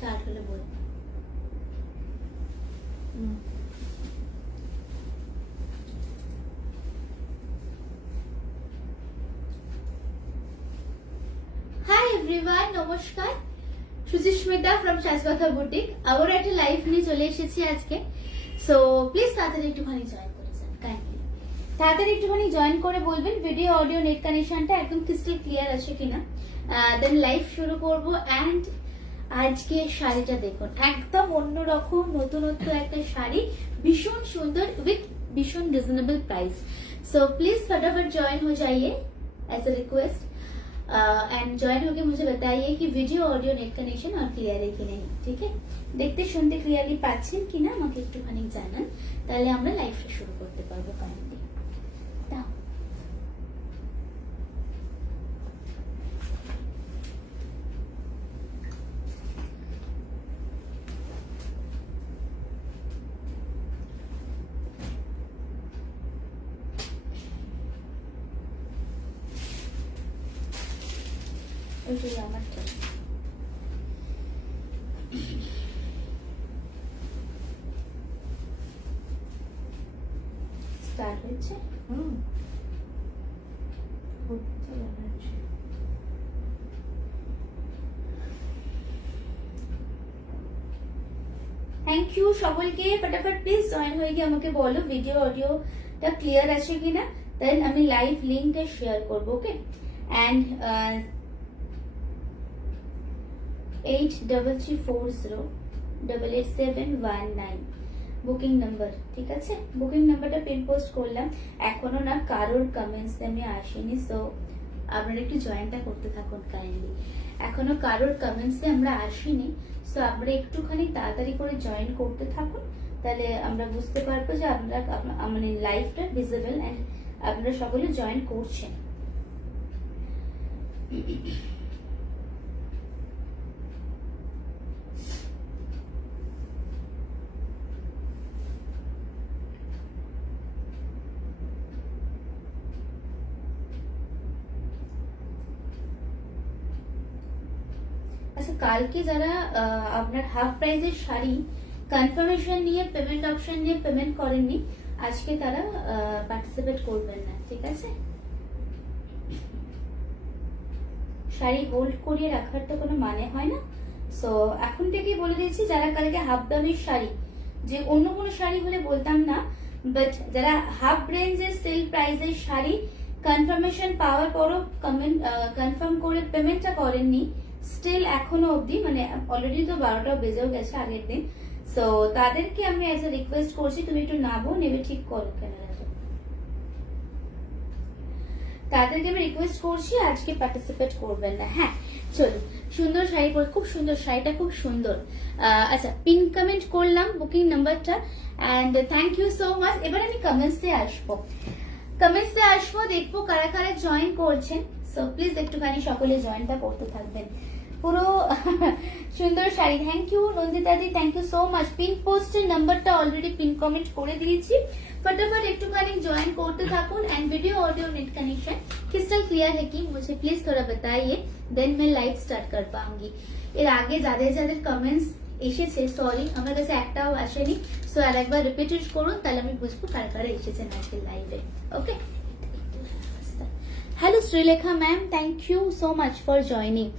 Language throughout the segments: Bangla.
স্টার্ট হলে বল। হাই এভরিওয়ান, নমস্কার। সুচিস্মিতা ফ্রম সাজকথা বুটিক আবার একটা লাইভ নিয়ে চলে এসেছি আজকে। সো প্লিজ তাড়াতাড়ি একটুখানি জয়েন করে যান, কাইন্ডলি তাড়াতাড়ি একটুখানি জয়েন করে বলবেন ভিডিও অডিও নেট কানেকশনটা একদম ক্রিস্টাল ক্লিয়ার আছে কিনা। দেন লাইভ শুরু করব। অ্যান্ড আজকে শাড়িটা দেখুন, একদম অন্যরকম নতুনত্ব একটা শাড়ি, ভীষণ সুন্দর উইথ भीषण रिजनेबल प्राइस। सो प्लीज फटाफट ज्वाइन हो जाइए as a request and join होके मुझे बताइए कि वीडियो ऑडियो नेट कनेक्शन और क्लियर है कि नहीं। ठीक है, देखते শুনতে ক্লিয়ারলি পাচ্ছেন কিনা আমাকে একটুখানি জানান, তাহলে আমরা লাইভটা শুরু করতে পারবো। কাইন্ডলি দাও। ওইটাই আমারটা। স্টার্ট হয়েছে। থ্যাংক ইউ সকলকে। ফটাফট প্লিজ জয়েন হয়ে গিয়ে আমাকে বলো ভিডিও অডিওটা ক্লিয়ার আছে কিনা, দেন আমি লাইভ লিঙ্কটা শেয়ার করবো। ওকে, অ্যান্ড 8340888719 বুকিং নাম্বার। ঠিক আছে, বুকিং নাম্বারটা পিন পোস্ট করলাম। এখনো না কারোর কমেন্টস আমি আসেনি, সো আপনারা একটু জয়েনটা করতে থাকুন কাইন্ডলি। এখনো কারোর কমেন্টসে আমরা আসিনি, সো আপনারা একটুখানি তাড়াতাড়ি করে জয়েন করতে থাকুন, তাহলে আমরা বুঝতে পারবো যে আপনারা মানে লাইভটা ভিজিবল এন্ড আপনারা সকলে জয়েন করছেন। আচ্ছা, কালকে যারা আপনার হাফ প্রাইজের শাড়ি কনফার্মেশন নিয়ে পেমেন্ট অপশন নিয়ে পেমেন্ট করেননি, আজকে তারা পার্টিসিপেট করবেন না। ঠিক আছে, শাড়ি হোল্ড করিয়ে রাখার তো কোনো মানে হয় না। সো এখন থেকেই বলে দিচ্ছি, যারা কালকে হাফ দামের শাড়ি, যে অন্য কোনো শাড়ি হলে বলতাম না, বাট যারা হাফ রেঞ্জের সেল প্রাইজের শাড়ি কনফার্মেশন পাওয়ার পরও কনফার্ম করে পেমেন্টটা করেননি স্টিল এখনো অবধি, মানে অলরেডি তো 12টা বেজেও গেছে আগের দিন, সো তাদেরকে আমি এজ এ রিকোয়েস্ট করছি, তুমি একটু নাবো নেবে ঠিক করো কেন, তাদেরকে আমি রিকোয়েস্ট করছি আজকে পার্টিসিপেট করবেন না। হ্যাঁ চলো, সুন্দর শাড়ি পরে, খুব সুন্দর শাড়িটা, খুব সুন্দর। আচ্ছা, পিন কমেন্ট করলাম বুকিং নাম্বারটা and thank you so much. এবার আমি কমেন্টসে আসবো, দেখবো কারা কারা জয়েন করছেন। সো প্লিজ একটুখানি সকলে জয়েনটা করতে থাকবেন। পুরো সুন্দর sari, thank you Nandita di, thank you so much. Pin পোস্টের নাম্বারটা অলরেডি পিন কমেন্ট করে দিয়েছি, फटाफट একটুখানি জয়েন করতে থাকুন। And video audio net connection crystal clear है कि मुझे प्लीज थोड़ा बताइए, देन मैं लाइव स्टार्ट कर पाऊंगी। এর আগে যাদের যাদের কমেন্টস এসেছে, সরি আমার কাছে একটাও আসেনি, সো আর একবার রিপিট করুন, তাহলে আমি বুঝবো কারা কারা এসেছেন আজকে লাইভে। Okay, hello Sreelekha ma'am, thank you so much for joining.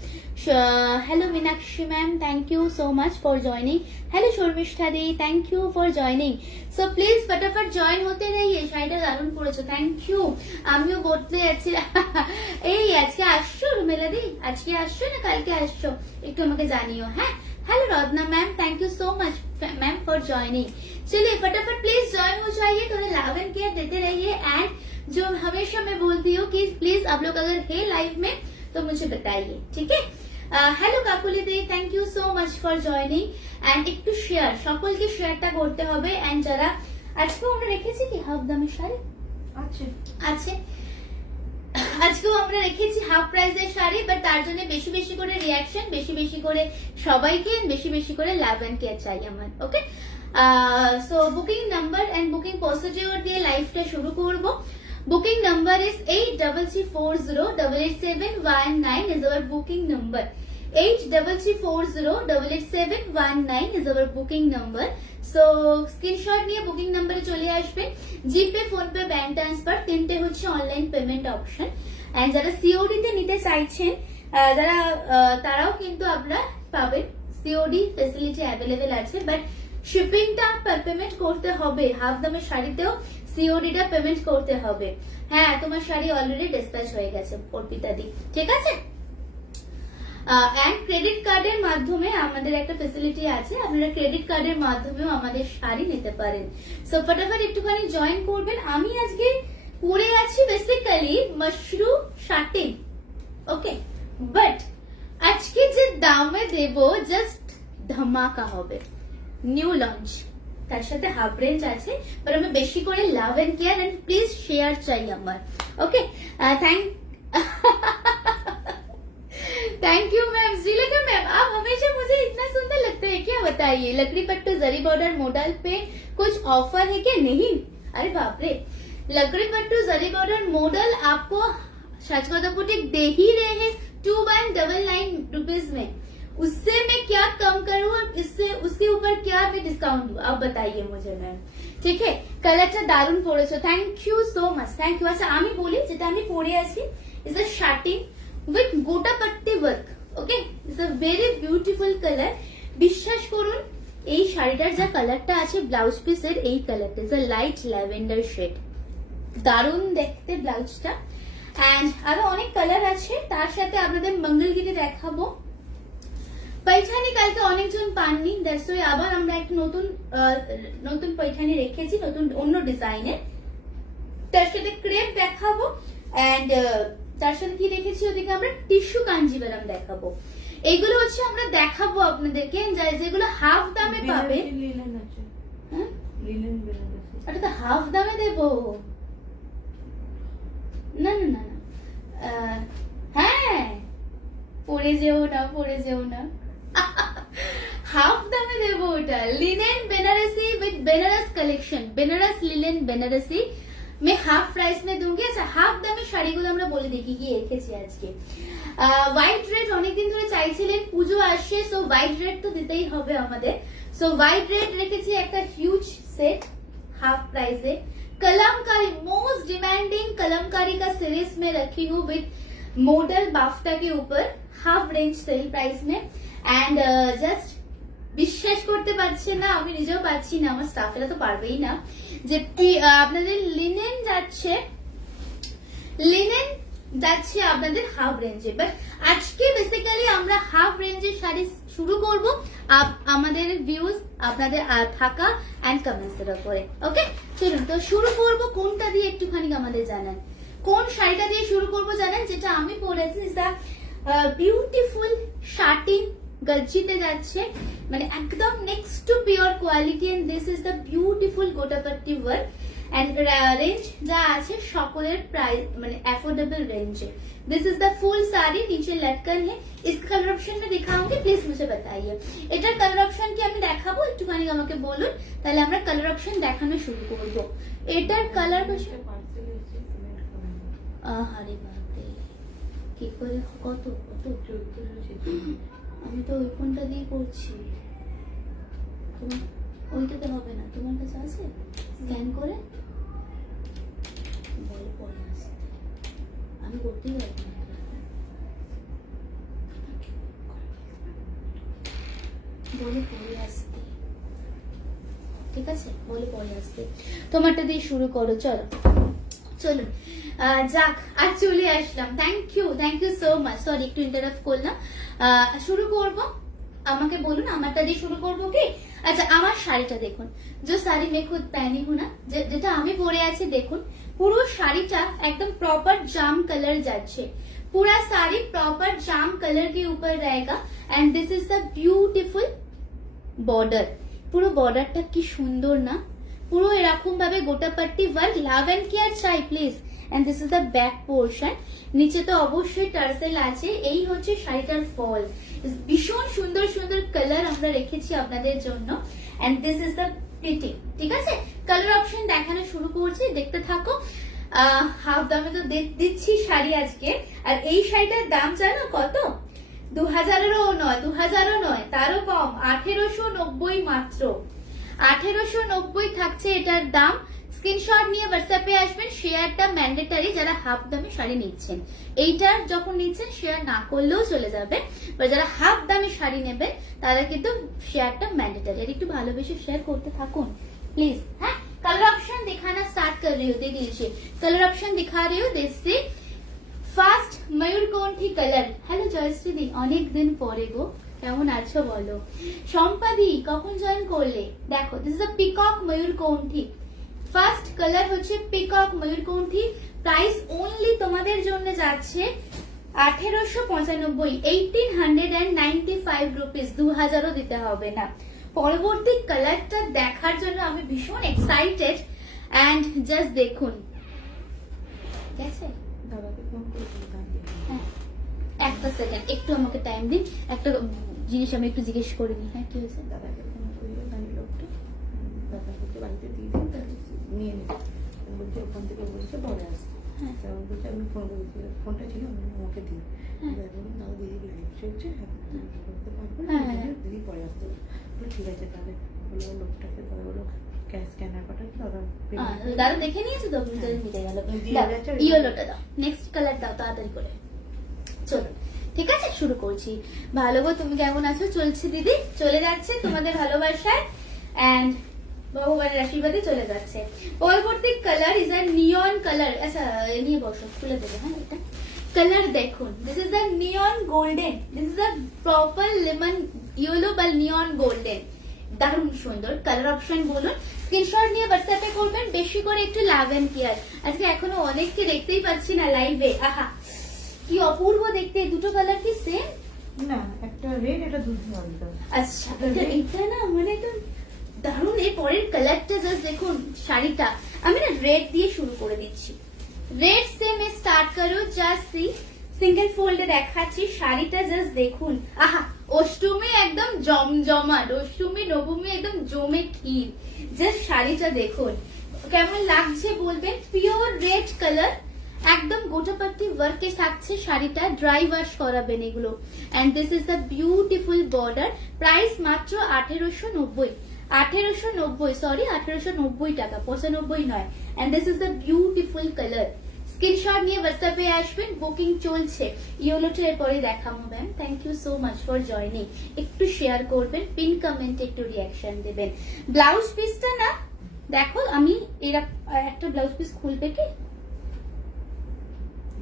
Hello Meenakshi ma'am, thank you so much for joining. Hello Sharmishtha di, thank you for joining. So please फटाफट জয়েন হতে রইয়ে। শাড়িটা দারুণ পড়েছো, থ্যাংক ইউ। আমিও বলতে যাচ্ছি এই আজকে আসছো রুমেলা দি, আজকে আসছো না কালকে আসছো, একটু আমাকে জানিও। হ্যাঁ, hello Ratna ma'am, thank you so much ma'am for joining. चलिए फटाफट प्लीज ज्वाइन हो जाइए, थोड़ा लव एंड केयर देते रहिए। एंड जो हमेशा मैं बोलती हूँ कि प्लीज आप लोग अगर है लाइव में तो मुझे बताइए, ठीक है। Hello Kakuli the, thank you so much for joining. And একটু শেয়ার, সকলকে শেয়ারটা করতে হবে। এন্ড যারা আজকেও আমরা রেখেছি কি হাফ দামের শাড়ি আছে, আজকেও আমরা রেখেছি হাফ প্রাইজের শাড়ি, বাট তার জন্য বেশি বেশি করে রিয়াকশন, বেশি বেশি করে সবাইকে, বেশি বেশি করে লাভ এন্ড কেয়ার চাই আমার। Okay, so booking number and booking procedure দিয়ে লাইভটা শুরু করব। Booking number is 8340888719 is our booking number। 8340888719 is our booking number. So screenshot নিয়ে বুকিং নাম্বারে চলে আসবেন। জিপে, ফোনপে, ব্যাংক ট্রান্সফার তিনটে হচ্ছে অনলাইন পেমেন্ট অপশন। এন্ড যারা সিওডি তে নিতে চাইছেন যারা তারাও কিন্তু আপনারা পাবেন, সিওডি ফেসিলিটি অ্যাভেলেবেল আছে, বাট শিপিংটা পেমেন্ট করতে হবে। হাফ দামের শাড়িতেও সিওডিটা পেমেন্ট করতে হবে। হ্যাঁ, তোমার শাড়ি অলরেডি ডিসপ্যাচ হয়ে গেছে অর্পিতা দি, ঠিক আছে। এন্ড ক্রেডিট কার্ডের মাধ্যমে আমাদের একটা ফেসিলিটি আছে, আপনারা ক্রেডিট কার্ডের মাধ্যমেও আমাদের শাড়ি নিতে পারেন। সো ফটাফট একটুখানি জয়েন করবেন। আমি আজকে পরে আছি বেসিক্যালি মাশরুম শার্টিং, ওকে, বাট আজকে যে দামে দেব জাস্ট ধামাকা হবে, নিউ লঞ্চ, তার সাথে হাফ রেঞ্জ আছে, বাট আমি বেশি করে love and care and please share চাই আমার, okay. Thank you ma'am. Sreelekha ma'am, आप हमेशा मुझे इतना सुंदर लगता है, क्या बताइए? लकड़ी पट्टू जरी बॉर्डर मॉडल पे कुछ ऑफर है क्या? नहीं, अरे बाप रे, लकड़ी पट्टू जरी बॉर्डर मॉडल आपको शाजगौदा बुटीक दे ही रहे हैं 2199 रुपीज में। उससे मैं क्या कम करूं और इससे उसके ऊपर क्या मैं डिस्काउंट दूं? आप बताइए मुझे मैम, ঠিক আছে। কালারটা দারুণ পড়েছো, thank you so much, thank you. আচ্ছা আমি বলি, যেটা আমি পরে আছি is a shirting with gota patti work, okay, it's a very beautiful colour. বিশ্বাস করুন এই শাড়িটার যা কালারটা আছে ব্লাউজ পিসের, এই কালারটা is a light lavender shade, দারুণ দেখতে ব্লাউজটা। এন্ড আরো অনেক কালার আছে, তার সাথে আপনাদের মঙ্গলগিরি দেখাবো। पैठानी কালকে অনেকজন পাননি, দ্যাটস ওয়াই আবার আমরা একটা নতুন पैठानी রেখেছি, নতুন অন্য ডিজাইনের। তার সাথে ক্রেপ দেখাবো এন্ড তার সাথে কি রেখেছি ওদিকে আমরা টিস্যু কাঞ্জিভারাম দেখাবো। এইগুলো হচ্ছে আমরা দেখাবো আপনাদেরকে, যেগুলো হাফ দামে পাবে। এটা তো হাফ দামে দেবো না না না না, হ্যাঁ পরে যেও না, পরে যেও না, हाफ दामे देवो ওটা। Linen Banarasi with Benares collection, Benares linen Banarasi मैं हाफ प्राइस में दूंगी। अच्छा हाफ दामे শাড়িগুলো আমরা বলে দেখি কি রেখেছি আজকে। হোয়াইট রেড অনেকদিন ধরে চাইছিলেন, পুজো আসছে, সো হোয়াইট রেড তো দিতেই হবে আমাদের। সো হোয়াইট রেড রেখেছি একটা হিউজ সেট हाफ प्राइस है। कलमकारी मोस्ट डिमांडिंग कलमकारी का सीरीज में रखी हूँ विद मॉडल बाफ्टा के ऊपर हाफ रेंज सेल प्राइस में। एंड জাস্ট বিশ্বাস করতে পারছেন না, আমি নিজেও পাচ্ছি না, আমার স্টাফেরা তো পারবেই না, যে আপনাদের লিনেন যাচ্ছে আপনাদের হাফ রেঞ্জে। বাট আজকে বেসিক্যালি আমরা হাফ রেঞ্জের শাড়ি শুরু করব আমাদের ভিউজ আপনাদের থাকা এন্ড কমেন্টসের উপরে, ওকে। চলুন তো শুরু করব কোনটা দিয়ে একটুখানি আমাদের জানান, কোন শাড়িটা দিয়ে শুরু করব জানেন? যেটা আমি পরেছি ইজ দ্য বিউটিফুল শার্টিং, গর্জিতে যাচ্ছে, মানে একদম next to pure quality. And this is the beautiful gota patti work and range যা আছে সকলের প্রাইস মানে अफोर्डेबल रेंज है। This is the full sari, नीचे लटकन है। इसका कलर ऑप्शन में दिखाऊंगी, प्लीज मुझे बताइए এটার কালার অপশন কি আমি দেখাবো, একটুখানি আমাকে বলুন, তাহলে আমরা কালার অপশন দেখানো শুরু করব। এটার কালার আরে বাপরে, কি করে কত কত, আমি তো ওই ফোনটা দিয়ে করছি, ওইটাতে হবে না, তোমার কাছে আছে? স্ক্যান করে বলে পরে আসতে, আমি করতেই পারবো না, বলে পরে আসতে, ঠিক আছে, বলে পরে আসতে। তোমারটা দিয়ে শুরু করো, চলো চলুন। যাক আজ চলে আসলাম, thank you so much, sorry একটু ইন্টারাপ্ট করলাম। শুরু করব, আমাকে বলুন আমারটা দিয়ে শুরু করবো কি? আচ্ছা আমার শাড়িটা দেখুন, যে শাড়ি मैं खुद पहनी हूं ना, যেটা আমি পরে আছি, দেখুন পুরো শাড়িটা একদম প্রপার জাম কালার যাচ্ছে, पूरा साड़ी प्रॉपर जाम कलर के ऊपर रहेगा। And this is the beautiful border, পুরো বর্ডারটা কি সুন্দর না, পুরো এরকম ভাবে গোটাপট্টি ওয়ার্ক, লাভ এন্ড কেয়ার চাই please. And this is the back portion, নিচে তো অবশ্যই টার্সেল আছে। এই হচ্ছে শাড়িটার ফল, ভীষণ সুন্দর সুন্দর কালার আমরা রেখেছি আপনাদের জন্য। And this is the fitting, ঠিক আছে। কালার অপশন দেখানো শুরু করছি, দেখতে থাকো। হাফ দামে তো দিচ্ছি শাড়ি আজকে, আর এই শাড়িটার দাম জানো কত? 2000-এরও নয়, 2000-ও নয়, তারও কম, 1890 মাত্র। 1890 থাকছে এটার দাম। স্ক্রিনশট নিয়ে হোয়াটসঅ্যাপে আসবেন। শেয়ারটা ম্যান্ডেটারি যারা হাফ দামে শাড়ি নিচ্ছেন। এইটার যখন নিচ্ছেন শেয়ার না করলেও চলে যাবে, বা যারা হাফ দামে শাড়ি নেবেন তারা কিন্তু শেয়ারটা ম্যান্ডেটারি। আর একটু ভালোবেসে শেয়ার করতে থাকুন প্লিজ। হ্যাঁ, कलर ऑप्शन दिखाना स्टार्ट कर रही हो, दे दीजिए। कलर ऑप्शन दिखा रही हो, देखिए ফার্স্ট ময়ূরকণ্ঠী কালার। হ্যালো জয়শ্রী দি, অনেক দিন পরে গো, কেমন আছো বলো? সম্পাদি কখন জয়েন করলে? দেখো, দিস ইজ আ পিকক ময়ূরকণ্ঠী। ফার্স্ট কালার হচ্ছে পিকক ময়ূরকণ্ঠী। প্রাইস ওনলি তোমাদের জন্য যাচ্ছে 1895, 1895 রুপিস। 2000ও দিতে হবে না। পরবর্তী কালারটা দেখার জন্য আমি ভীষণ এক্সাইটেড। এন্ড জাস্ট দেখুন, ঠিক আছে? হ্যাঁ, একটা সেকেন্ড, একটু আমাকে টাইম দিন। একটা জিনিস আমি একটু জিজ্ঞেস করে নিই। হ্যাঁ, কি হয়েছে? দাদাকে ফোন করলো, গাড়ির লোকটা দাদাকে বাড়িতে দিয়ে দিন, তাহলে নিয়ে নিই। বলছে ওখান থেকে বলছে পরে আসতে। হ্যাঁ, বলছে আমি ফোন করেছি, ফোনটা ছিল আমাকে দিই। দাদা দিদি লাইভ চলছে, করতে পারবো না, দিদি পরে আসতে। ঠিক আছে, তাহলে বললো লোকটাকে, দাদা বললো স্ক্যানার পাঠাচ্ছি, দাদা দেখে নিয়েছো তো, মিটে গেল। ইয়েলোটা দাও, নেক্সট কালার দাও তাড়াতাড়ি করে। চলো, ঠিক আছে, শুরু করছি। ভালো গো, তুমি কেমন আছো? চলছে দিদি, চলে যাচ্ছে তোমাদের ভালোবাসায় এন্ড ভগবানের আশীর্বাদে চলে যাচ্ছে। পরবর্তী colour is a neon colour. আচ্ছা, নিয়ে বসো, খুলে দেবো। হ্যাঁ, এটা কালার দেখুন, this is a neon golden, this is a proper lemon yellow বা নিয়ন গোল্ডেন। দারুণ সুন্দর। কালার অপশন বলুন, স্ক্রিনশট নিয়ে হোয়াটসঅ্যাপে করবেন। বেশি করে একটু লাভ এন্ড কেয়ার। আজকে এখনো অনেককে দেখতেই পাচ্ছি না লাইভে। আহা, কি অপূর্ব দেখতে। দুটো কালার কি সেম? না, একটা রেড, একটা দুধ। আচ্ছা, এটা না মানে তো দারুণ। এর পরের কালারটা জাস্ট দেখুন। শাড়িটা আমি না রেড দিয়ে শুরু করে দিচ্ছি। রেড से मैं स्टार्ट करूं, জাস্ট সি সিঙ্গেল ফোল্ডে দেখাচ্ছি। শাড়িটা জাস্ট দেখুন। আহা, অষ্টমী একদম জমজমাট, অষ্টমী নবমী একদম জমে ক্ষীর। জাস্ট শাড়িটা দেখুন কেমন লাগছে বলবেন। পিওর রেড কালার, একদম গোটাপাটি ওয়ার্কে থাকছে শাড়িটা। ড্রাই ওয়াশ করাবেন এগুলো। And this is a beautiful border. Price মাত্র 1890, 1890, সরি 1890 টাকা, 95 নয়। And this is a beautiful colour. Screenshot নিয়ে হোয়াটসঅ্যাপে আসবেন। বুকিং চলছে। ইয়েলোটা এরপরে দেখাবো ma'am. Thank you so much for joining. একটু শেয়ার করবেন, পিন কমেন্টে একটু রিয়াকশন দেবেন। ব্লাউজ পিসটা না দেখো, আমি এরা একটা ব্লাউজ পিস খুলবে কি?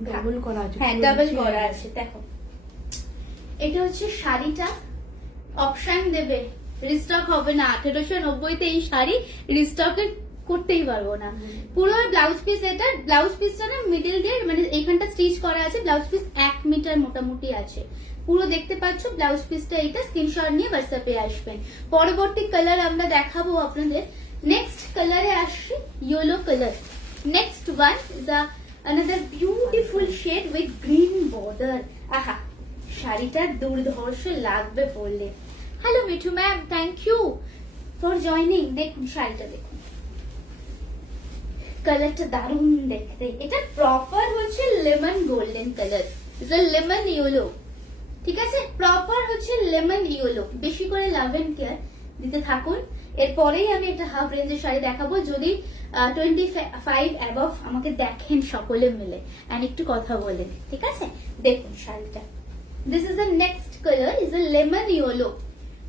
ডাবল করা আছে। হ্যাঁ, ডাবল করা আছে। দেখো, এটা হচ্ছে শাড়িটা। অপশন দেবে, রিস্টক হবে না। 1890-তে এই শাড়ি রিস্টকে করতেই পারবো না। পুরো ব্লাউজ পিস। এটা ব্লাউজ পিসটা না মিডল দিয়ে মানে এইখানটা স্টিচ করা আছে। ব্লাউজ পিস 1 মিটার মোটামুটি আছে। পুরো দেখতে পাচ্ছ ব্লাউজ পিসটা। এটা স্ক্রিনশট নিয়ে হোয়াটসঅ্যাপে আসবেন। পরবর্তী কালার আমরা দেখাবো আপনাদের। নেক্সট কালারে আসছি, yellow colour. Next one is a another beautiful shade with green border. আহা, শাড়িটা দুর্ধর্ষ লাগবে পরলে। Hello Mithu ma'am, thank you for joining. দেখুন শাড়িটা দেখুন, কালারটা দারুণ দেখতে। এটা প্রপার হচ্ছে lemon golden colour, is a lemon yellow. ঠিক আছে, প্রপার হচ্ছে লেমন ইয়েলো। বেশি করে লাভ এন্ড কেয়ার দিতে থাকুন। এরপরেই আমি একটা হাফ রেঞ্জের শাড়ি দেখাবো। যদি 25 অ্যাবভ আমাকে দেখেন সকলে মিলে এন্ড একটু কথা বলেন, ঠিক আছে? দেখুন শাড়িটা। This is the next colour, is a lemon yellow.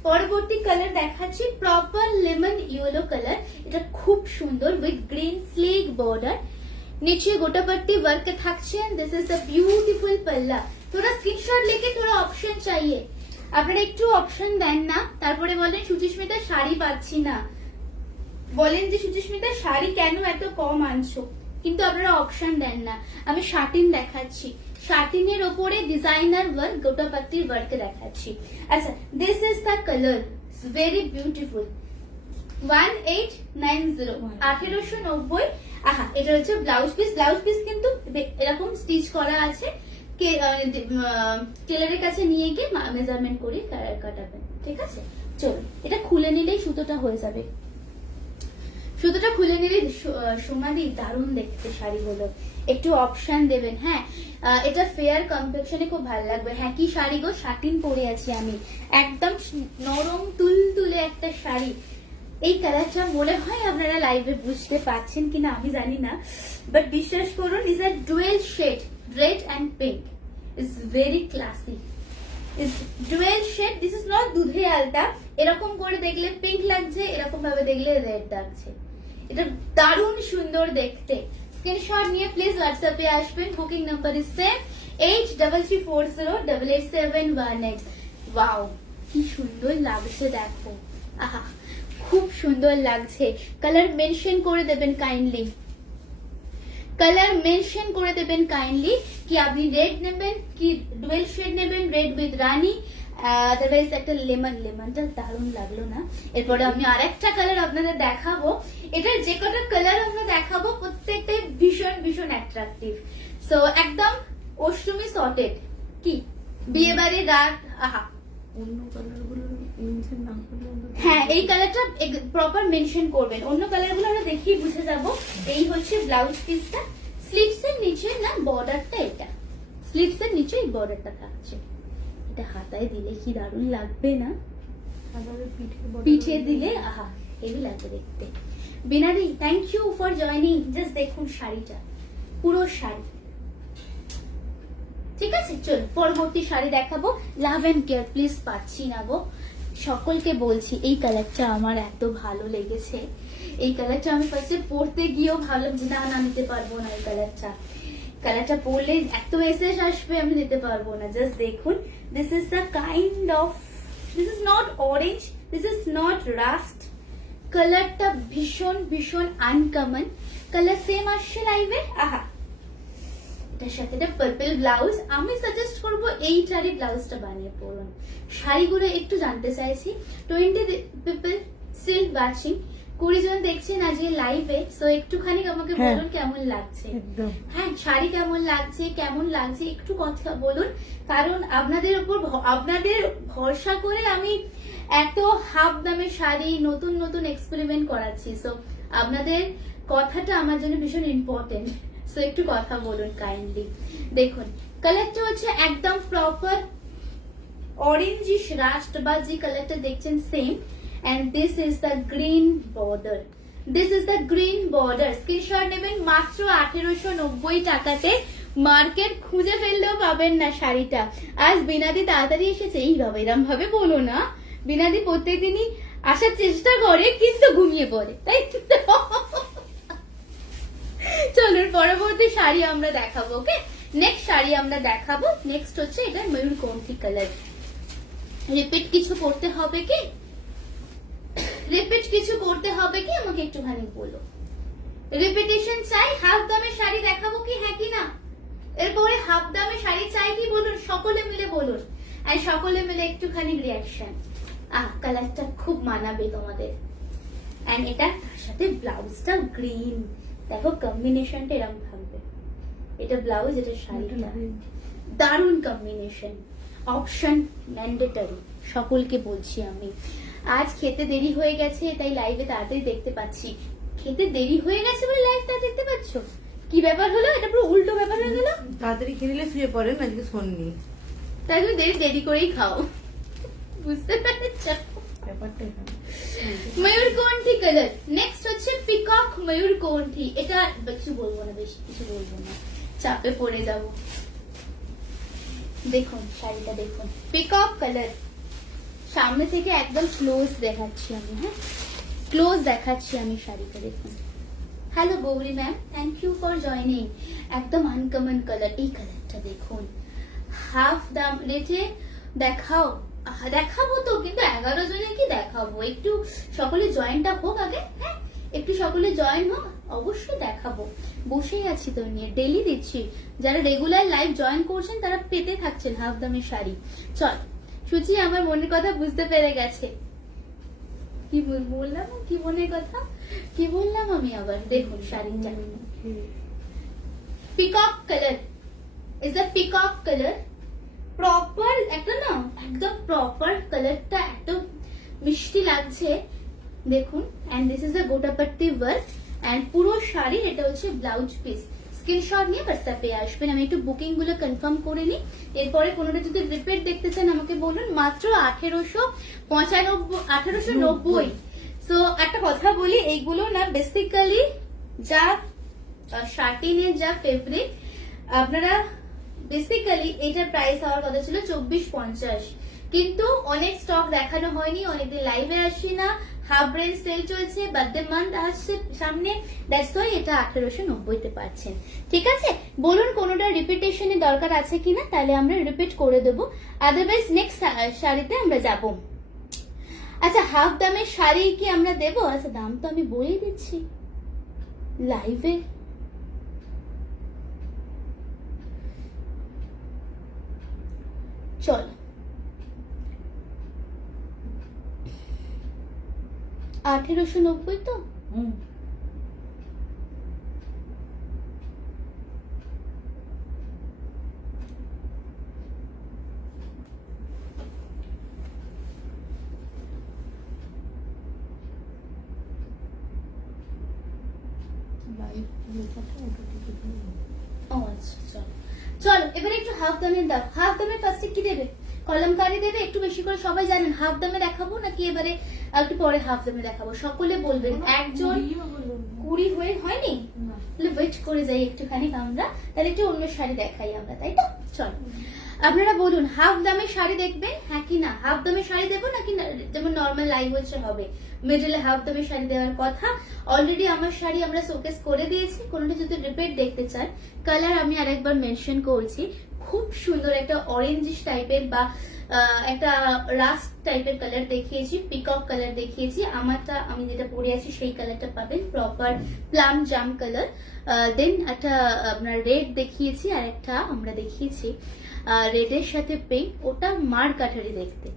পরবর্তী কালার দেখাচ্ছি, প্রপার লেমন ইয়েলো কালার। এটা খুব সুন্দর উইথ গ্রিন স্লিক বর্ডার। নিচে গোটাপট্টি ওয়ার্ক থাকছে। দিস ইজ দ্য বিউটিফুল পাল্লা। थोड़ा स्क्रीनशॉट लेके थोड़ा ऑप्शन चाहिए। আপনারা একটু অপশন দেন না, তারপরে বলেন সুচিস্মিতা শাড়ি পাচ্ছি না, বলেন যে সুচিস্মিতা শাড়ি কেন এত কম আনছো, কিন্তু আপনারা অপশন দেন না। আমি শাটিন দেখাচ্ছি, শাটিনের ওপরে ডিজাইনার ওয়ার্ক, গোটাপাত্তির ওয়ার্ক দেখাচ্ছি। আচ্ছা, this is the colour, very beautiful. 1890, 1890। আহা, এটা হচ্ছে ব্লাউজ পিস। ব্লাউজ পিস কিন্তু এরকম স্টিচ করা আছে। টেলারের কাছে নিয়ে গিয়ে মেজারমেন্ট করে কাটাবেন, ঠিক আছে? চলো, এটা খুলে নিলেই সুতোটা হয়ে যাবে। সুতোটা খুলে নিলে সোমাদি দারুণ দেখতে শাড়িগুলো, একটু অপশন দেবেন। হ্যাঁ এটা ফেয়ার কমপ্লেক্সনে খুব ভালো লাগবে। হ্যাঁ কি শাড়ি গো, শাটিন পরে আছি আমি, একদম নরম তুলতুলে একটা শাড়ি। এই কালারটা মনে হয় আপনারা লাইভে বুঝতে পারছেন কিনা আমি জানি না, বাট বিশ্বাস করুন is a dual shade, red and pink, is very classy, is dual shade. This is not দুধে আলতা, এরকম করে দেখলে পিঙ্ক লাগছে, এরকম ভাবে দেখলে রেড লাগছে। এটা দারুণ সুন্দর দেখতে। স্ক্রিনশট নিয়ে প্লিজ হোয়াটসঅ্যাপে আসবেন। Booking number is same 8334088718। Wow কি সুন্দর লাগছে দেখো, আহা খুব সুন্দর লাগছে। কালার মেনশন করে দেবেন কাইন্ডলি, কালার মেনশন করে দেবেন কাইন্ডলি কি আপনি রেড নেবেন কি ডুয়েল শেড নেবেন, রেড উইথ রানী, আদারওয়াইজ একটা লেমন। লেমনটা দারুণ লাগলো না? এরপরে আমি আরেকটা কালার আপনাদের দেখাবো। এটার যে কটা কালার আমরা দেখাবো প্রত্যেকটাই ভীষণ ভীষণ অ্যাট্রাকটিভ। সো একদম অষ্টমী সর্টেড, কি বিয়ে বাড়ির রাত, আহা। অন্য কালারগুলো মেনশন না করলে হ্যাঁ এই কালারটা প্রপার মেনশন করবেন, অন্য কালারগুলো আমরা দেখিয়ে বুঝে যাব। এই হচ্ছে ব্লাউজ পিসটা, স্লিভস এর নিচে না বর্ডারটা, এটা স্লিভস এর নিচে এই বর্ডারটা থাকছে। এটা হাতায় দিলে কি দারুণ লাগবে না? পিঠে দিলে আহা হেভি লাগবে দেখতে। বিনাদি thank you for joining. Just দেখুন শাড়িটা, পুরো শাড়ি। ঠিক আছে চল পরবর্তী শাড়ি দেখাবো। লাভ এন্ড কেয়ার প্লিজ পাচ্ছি না গো, সকলকে বলছি এই কালারটা আমার এত ভালো লেগেছে। এই কালারটা আমি ফার্স্টে পরতে গিয়েও ভাবলাম যে না নিতে পারবো না এই কালারটা, কালারটা পরলে এত মেসেজ আসবে আমি দিতে পারবো না। জাস্ট দেখুন, this is the kind of, this is not orange, this is not rust. কালারটা ভীষণ ভীষণ আনকমন কালার, সেম আসছে লাইভে। আহা এটার সাথে একটা পার্পল ব্লাউজ। আমি সাজেস্ট করবো এইটারই ব্লাউজটা বানিয়ে পরুন। শাড়িগুলো একটু জানতে চাইছি, 20 পিপল স্টিল ওয়াচিং, 20 জন দেখছেন আজকে লাইভে। সো একটুখানি আমাকে বলুন কেমন লাগছে। হ্যাঁ শাড়ি কেমন লাগছে, কেমন লাগছে একটু কথা বলুন, কারণ আপনাদের উপর আপনাদের ভরসা করে আমি এত হাফ দামের শাড়ি নতুন নতুন এক্সপেরিমেন্ট করাচ্ছি। সো আপনাদের কথাটা আমার জন্য ভীষণ ইম্পর্টেন্ট। সো একটু কথা বলুন কাইন্ডলি। দেখুন কালারটা হচ্ছে একদম প্রপার অরেঞ্জিশ রাস্ট বা যে কালারটা দেখছেন same, and this is the green border, this is the green border. Screenshot নেবেন মাত্র 1890 টাকাতে, মার্কেট খুঁজে ফেললেও পাবেন না শাড়িটা। আজ বিনাদি তাড়াতাড়ি এসেছে, এইভাবে এরম ভাবে বলো না, বিনাদি প্রত্যেকদিনই আসার চেষ্টা করে কিন্তু ঘুমিয়ে পড়ে, তাই চলুন পরবর্তী শাড়ি আমরা দেখাবো। ওকে নেক্সট শাড়ি আমরা দেখাবো, নেক্সট হচ্ছে এটা ময়ূরকণ্ঠী কালার। রিপিট কিছু করতে হবে কি, রিপিট কিছু করতে হবে কি আমাকে একটুখানি বলো। রিপিটেশন চাই? হাফ দামের শাড়ি দেখাবো কি, হ্যাঁ কি না? এরপরে হাফ দামের শাড়ি চাই কি বলুন, সকলে মিলে বলুন, আর সকলে মিলে একটুখানি রিয়াকশন। কালারটা খুব মানাবে তোমাদের, এন্ড এটা তার সাথে ব্লাউজটা গ্রিন, দেখো কম্বিনেশনটা এরকম থাকবে। এটা ব্লাউজ, এটা শাড়িটা, দারুণ কম্বিনেশন। অপশন ম্যান্ডেটরি, সকলকে বলছি আমি। আজ খেতে দেরি হয়ে গেছে তাই লাইভে তাড়াতাড়ি দেখতে পাচ্ছি। খেতে দেরি হয়ে গেছে বলে লাইভ তা দেখতে পাচ্ছ? কি ব্যাপার হলো? এটা পুরো উল্টো ব্যাপার হয়ে গেল। তাড়াতাড়ি খেয়ে নিলে শুয়ে পড়েন, আজকে শোননি, তাই তুমি দেরি করেই খাও, বুঝতে পেরেছ ব্যাপারটা। ময়ূরকণ্ঠী কালার। নেক্সট হচ্ছে পিকক ময়ূরকণ্ঠী। এটা কিছু বলবো না, বেশি কিছু বলবো না, চাপে পড়ে যাব। দেখুন শাড়িটা দেখুন, পিকক কালার। সামনে থেকে একদম ক্লোজ দেখাচ্ছি আমি, হ্যাঁ ক্লোজ দেখাচ্ছি আমি শাড়িটা দেখুন। Hello Gauri ma'am, thank you for joining. একদম আনকমন কালার, এই কালারটা দেখুন। হাফ দাম রেটে দেখাও, দেখাবো তো, কিন্তু 11 জনে কি দেখাবো, একটু সকলে জয়েনটা হোক আগে। হ্যাঁ একটু সকলে জয়েন হোক, অবশ্যই দেখাবো। বসেই আছি তো নিয়ে, ডেলি দিচ্ছি। যারা রেগুলার লাইভ জয়েন করছেন তারা পেতে থাকছেন হাফ দামের শাড়ি। চল সুচি আমার মনের কথা বুঝতে পেরে গেছে। কি বললাম, কি মনের কথা কি বললাম আমি আবার। দেখুন শাড়িটা peacock colour, is a peacock colour. Proper একটা না, একদম প্রপার কালারটা এত মিষ্টি লাগছে। দেখুন, and this is a gota patti work, and পুরো শাড়ির এটা হচ্ছে ব্লাউজ পিস। স্ক্রিনশট নিয়ে হোয়াটসঅ্যাপে আসবেন। আমি একটু বুকিং গুলো কনফার্ম করে নিই, এরপরে কোনোটা যদি রিপিট দেখতে চান আমাকে বলুন। মাত্র 1890। সো একটা কথা বলি, এইগুলো না বেসিক্যালি যা শার্টিনের যা ফেব্রিক, আপনারা বেসিক্যালি এটার প্রাইস হওয়ার কথা ছিল 2450, কিন্তু অনেক স্টক দেখানো হয়নি, অনেকদিন লাইভে আসি না, হাফ রেঞ্জ সেল চলছে, বার্থডে মান্থ আসছে সামনে, দ্যাটস ওয়াই এটা 1890 পাচ্ছেন। ঠিক আছে, বলুন কোনোটা রিপিটেশনের দরকার আছে কিনা, তাহলে আমরা রিপিট করে দেবো, আদারওয়াইজ নেক্সট শাড়িতে আমরা যাব। আচ্ছা, হাফ দামের শাড়ি কি আমরা দেবো? আচ্ছা, দাম তো আমি বলেই দিচ্ছি লাইভে। চলো, 1890 তো। ও আচ্ছা, চলো চলো এবারে একটু হাফ দামের দাও। হাফ দামের ফার্স্টে কি দেবে? কলমকারি দেবে একটু বেশি করে, সবাই জানেন। হাফ দামে দেখাবো নাকি এবারে একটু পরে হাফ দামে দেখাবো? সকলে বলবেন। একজন 20 হয়ে হয়নি, তাহলে ওয়েট করে যাই একটুখানি আমরা, তাহলে একটু অন্য শাড়ি দেখাই আমরা, তাই তো? চলো আপনারা বলুন, হাফ দামের শাড়ি দেখবেন হ্যাঁ কি না? হাফ দামের শাড়ি দেবো নাকি যেমন নর্মাল লাইভ হচ্ছে হবে, মিডলে হাফ দামের শাড়ি দেওয়ার কথা। অলরেডি আমার শাড়ি আমরা শোকেস করে দিয়েছি, কোনোটা যদি রিপিট দেখতে চান, কালার আমি আরেকবার মেনশন করছি, খুব সুন্দর একটা অরেঞ্জিশ টাইপের বা একটা রাস্ট টাইপের কালার দেখিয়েছি, পিকক কালার দেখিয়েছি। আমারটা আমি যেটা পরে আছি সেই কালারটা পাবেন, প্রপার প্লাম জাম কালার। দেন একটা আপনার রেড দেখিয়েছি, আর একটা আমরা দেখিয়েছি রেডের সাথে পিঙ্ক, ওটা মার কাঠারি দেখতে।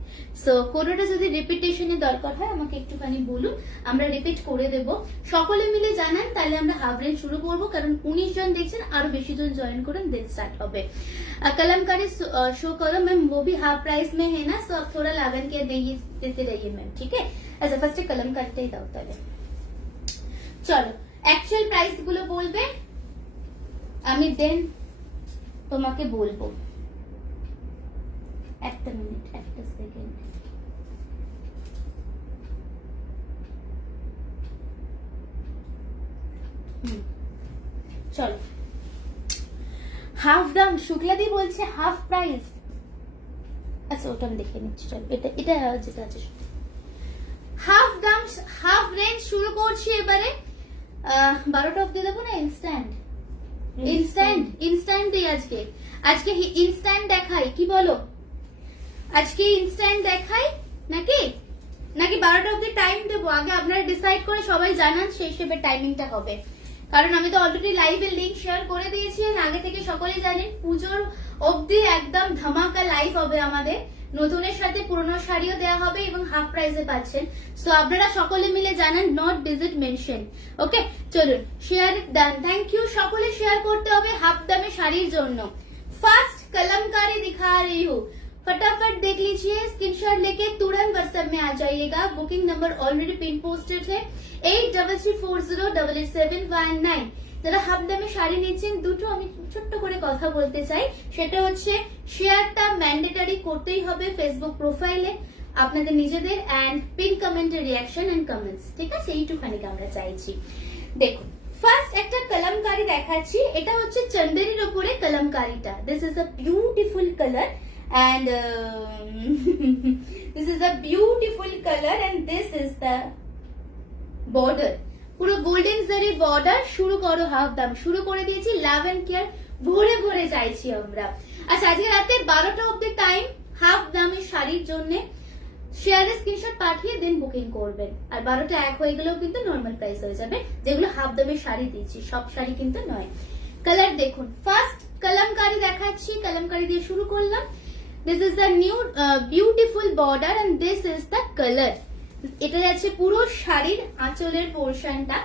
সো কোনোটা যদি রিপিটেশনের দরকার হয় আমাকে একটুখানি বলুন, আমরা রিপিট করে দেব। সকলে মিলে জানান, তাহলে আমরা হাফ রেঞ্জ শুরু করবো, কারণ 19 জন দেখছেন, আরো বেশি জন জয়েন করেন, দেন স্টার্ট হবে। कलमकारी शो करो मैम, वो भी हाफ प्राइस में है ना, सो आप थोड़ा लागन के देते रहिए मैम, ठीक है? अच्छा, ফার্স্টে কলমকারিটাই দাও তাহলে। চলো অ্যাকচুয়াল প্রাইস গুলো বলবে, আমি দেন তোমাকে বলবো। একটা মিনিট, একটা সেকেন্ড। চলো, হাফ দাম শুক্লাদি বলছে হাফ প্রাইস। আচ্ছা, ওটা আমি দেখে নিচ্ছি। চল, এটা এটা যেটা আছে হাফ দাম, হাফ রেঞ্জ শুরু করছি এবারে। 12টা অব্দি দেবো না? ইনস্ট্যান্ট ইনস্ট্যান্ট ইনস্ট্যান্ট দিই আজকে। আজকে ইনস্ট্যান্ট দেখাই, কি বলো? আজকে ইনস্ট্যান্ট দেখাই নাকি নাকি 12টা অব্দি টাইম দেবো? আগে আপনারা ডিসাইড করে সবাই জানান, সেই হিসেবে টাইমিংটা হবে। কারণ আমি তো অলরেডি লাইভের লিংক শেয়ার করে দিয়েছি, আগে থেকে সকলে জানেন পুজোর অবধি একদম ধামাকা লাইভ হবে আমাদের। নতুনের সাথে পুরনো শাড়িও দেওয়া হবে এবং হাফ প্রাইসে পাচ্ছেন। সো আপনারা সকলে মিলে জানান, নট ভিজিট মেনশন। ওকে, চলুন শেয়ার ডান। থ্যাংক ইউ, সকলে শেয়ার করতে হবে হাফ দামে শাড়ির জন্য। ফার্স্ট कलमकारी दिखा रही हूँ, फटाफट देख लीजिए, स्क्रीनशॉट लेके तुरंत व्हाट्सएप में आ जाइएगा। Booking number already pin posted है 8334088719। যারা হাফ দামে শাড়ি নিচ্ছেন, দুটো আমি ছোট্ট করে কথা বলতে চাই, সেটা হচ্ছে শেয়ারটা ম্যান্ডেটরি করতেই হবে ফেসবুক প্রোফাইলে আপনাদের নিজেদের, এন্ড পিন কমেন্টে রিয়াকশন এন্ড কমেন্টস, ঠিক আছে? এইটুখানি আমরা চাইছি। দেখুন, ফার্স্ট একটা কলমকারি দেখাচ্ছি, এটা হচ্ছে চন্দেরির উপরে কলমকারিটা। This is a beautiful colour and this is a beautiful color and this is the border, পুরো গোল্ডেন জারি বর্ডার। শুরু করো হাফ দাম, শুরু করে দিয়েছি। লাভ এন্ড কেয়ার ভরে ভরে চাইছি আমরা। আচ্ছা, আজকে রাতে 12টা অব্দি টাইম হাফ দামের শাড়ির জন্য। শেয়ারের স্ক্রিনশট পাঠিয়ে দেন বুকিং করবেন। আর 12টা এক হয়ে গেলেও কিন্তু নর্মাল প্রাইস হয়ে যাবে, যেগুলো হাফ দামের শাড়ি দিচ্ছি, সব শাড়ি কিন্তু নয়। কালার দেখুন, ফার্স্ট কলমকারি দেখাচ্ছি, কলমকারি দিয়ে শুরু করলাম। This is the new beautiful border and this is the color. এটা যাচ্ছে পুরো শাড়ির আঁচলের পোরশনটা,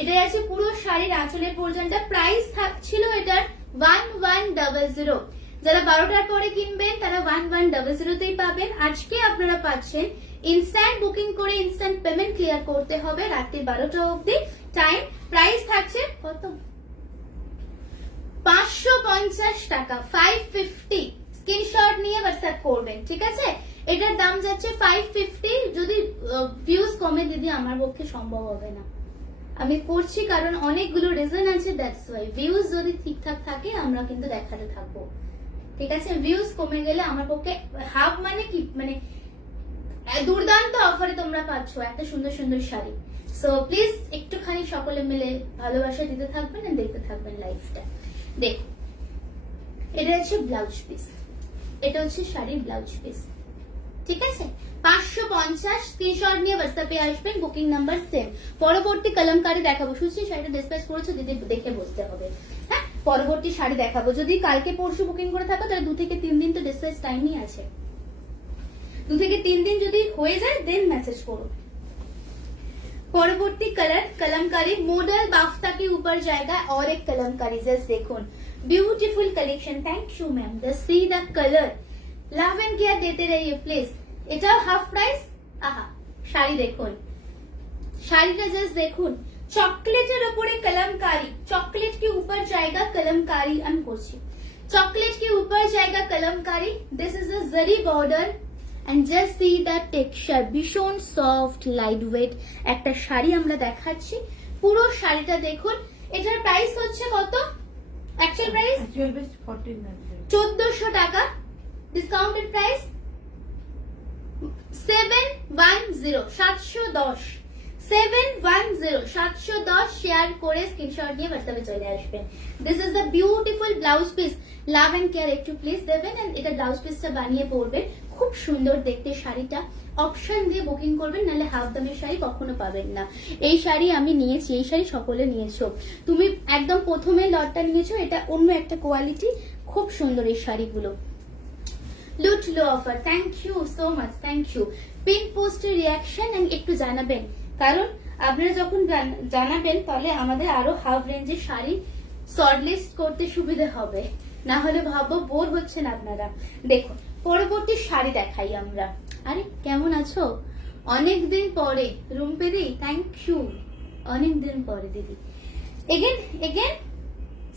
এটা যাচ্ছে পুরো শাড়ির আঁচলের পোরশনটা। প্রাইস ছিল এটার 1100। যারা 12টার পরে কিনবেন তারা 1100তেই পাবেন। আজকে আপনারা পাচ্ছেন ইনস্ট্যান্ট বুকিং করে ইনস্ট্যান্ট পেমেন্ট ক্লিয়ার করতে হবে রাত্রি 12টা অবধি টাইম। প্রাইস থাকছে কত, 550 টাকা, 550। স্ক্রিনশট নিয়ে হোয়াটসঅ্যাপ করবেন, ঠিক আছে? এটার দাম যাচ্ছে 550। যদি ভিউজ কমে দিদি আমার পক্ষে সম্ভব হবে না, আমি করছি কারণ অনেকগুলো রিজন আছে, দ্যাটস ওয়াই। ভিউজ যদি ঠিকঠাক থাকে আমরা কিন্তু দেখাতে থাকবো, ঠিক আছে? ভিউজ কমে গেলে আমার পক্ষে হাফ মানে কি, মানে দুর্দান্ত অফারে তোমরা পাচ্ছ এত সুন্দর সুন্দর শাড়ি। সো প্লিজ একটুখানি সকলে মিলে ভালোবাসা দিতে থাকবেন আর দেখতে থাকবেন লাইফটা। দেখো, এটা হচ্ছে ব্লাউজ পিস, এটা হচ্ছে শাড়ির ব্লাউজ পিস, ঠিক আছে? 550। স্ক্রিনশট নিয়ে হোয়াটসঅ্যাপে আসবেন, বুকিং নাম্বার সেম। পরবর্তী কলমকারি দেখাবো। সুশ্রী শাড়িটা ডিসপ্যাচ করেছো দিদি, দেখে বসতে হবে। হ্যাঁ, পরবর্তী শাড়ি দেখাবো। যদি কালকে পরশু বুকিং করে থাকো তাহলে 2 থেকে 3 দিন তো ডিসপ্যাচ টাইমই আছে। 2 থেকে 3 दिन যদি হয়ে যায় দেন মেসেজ করো। পরবর্তী কালার कलमकारी मॉडल बाफ्ता के ऊपर जाएगा और एक कलमकारी जस्ट देखो beautiful collection. Thank you ma'am. The see the colour love and care देते रहिए प्लीज। এটা হাফ প্রাইস। আহা, শাড়ি দেখুন, শাড়িটা জাস্ট দেখুন, চকলেটের উপরে कलमकारी, चॉकलेट के ऊपर जाएगा कलमकारी। আমি করছি चॉकलेट के ऊपर जाएगा Kalamkari. This is a zari border and just see that texture, ভীষণ সফট লাইট ওয়েট একটা শাড়ি আমরা দেখাচ্ছি। পুরো শাড়িটা দেখুন। এটার প্রাইস হচ্ছে কত? অ্যাকচুয়াল প্রাইস 1400 টাকা, ডিসকাউন্টেড প্রাইস 710, 710, 710, 710। শেয়ার করে স্ক্রিনশট নিয়ে হোয়াটসঅ্যাপে চলে আসবেন। This is the beautiful blouse piece. Love and care একটু প্লিজ দেবেন এন্ড এটা ব্লাউজ পিসটা বানিয়ে পরবেন, খুব সুন্দর দেখতে শাড়িটা। অপশন দিয়ে বুকিং করবেন, নাহলে হাফ দামের শাড়ি কখনো পাবেন না। এই শাড়ি আমি নিয়েছি, এই শাড়ি সকলে নিয়েছো। তুমি একদম প্রথমে লটটা নিয়েছো, এটা অন্য একটা কোয়ালিটি, খুব সুন্দর এই শাড়িগুলো। লুটলো offer, thank you so much, thank you. Pin পোস্টের রিয়াকশন এন্ড একটু জানাবেন, কারণ আপনারা যখন জানাবেন তাহলে আমাদের আরো হাফ রেঞ্জের শাড়ি শর্ট লিস্ট করতে সুবিধা হবে, না হলে ভাববো বোর হচ্ছেন আপনারা। দেখুন পরবর্তী শাড়ি দেখাই আমরা। আরে কেমন আছো? অনেকদিন পরে রুম্পেদি, থ্যাংক ইউ, অনেকদিন পরে দিদি। এগেন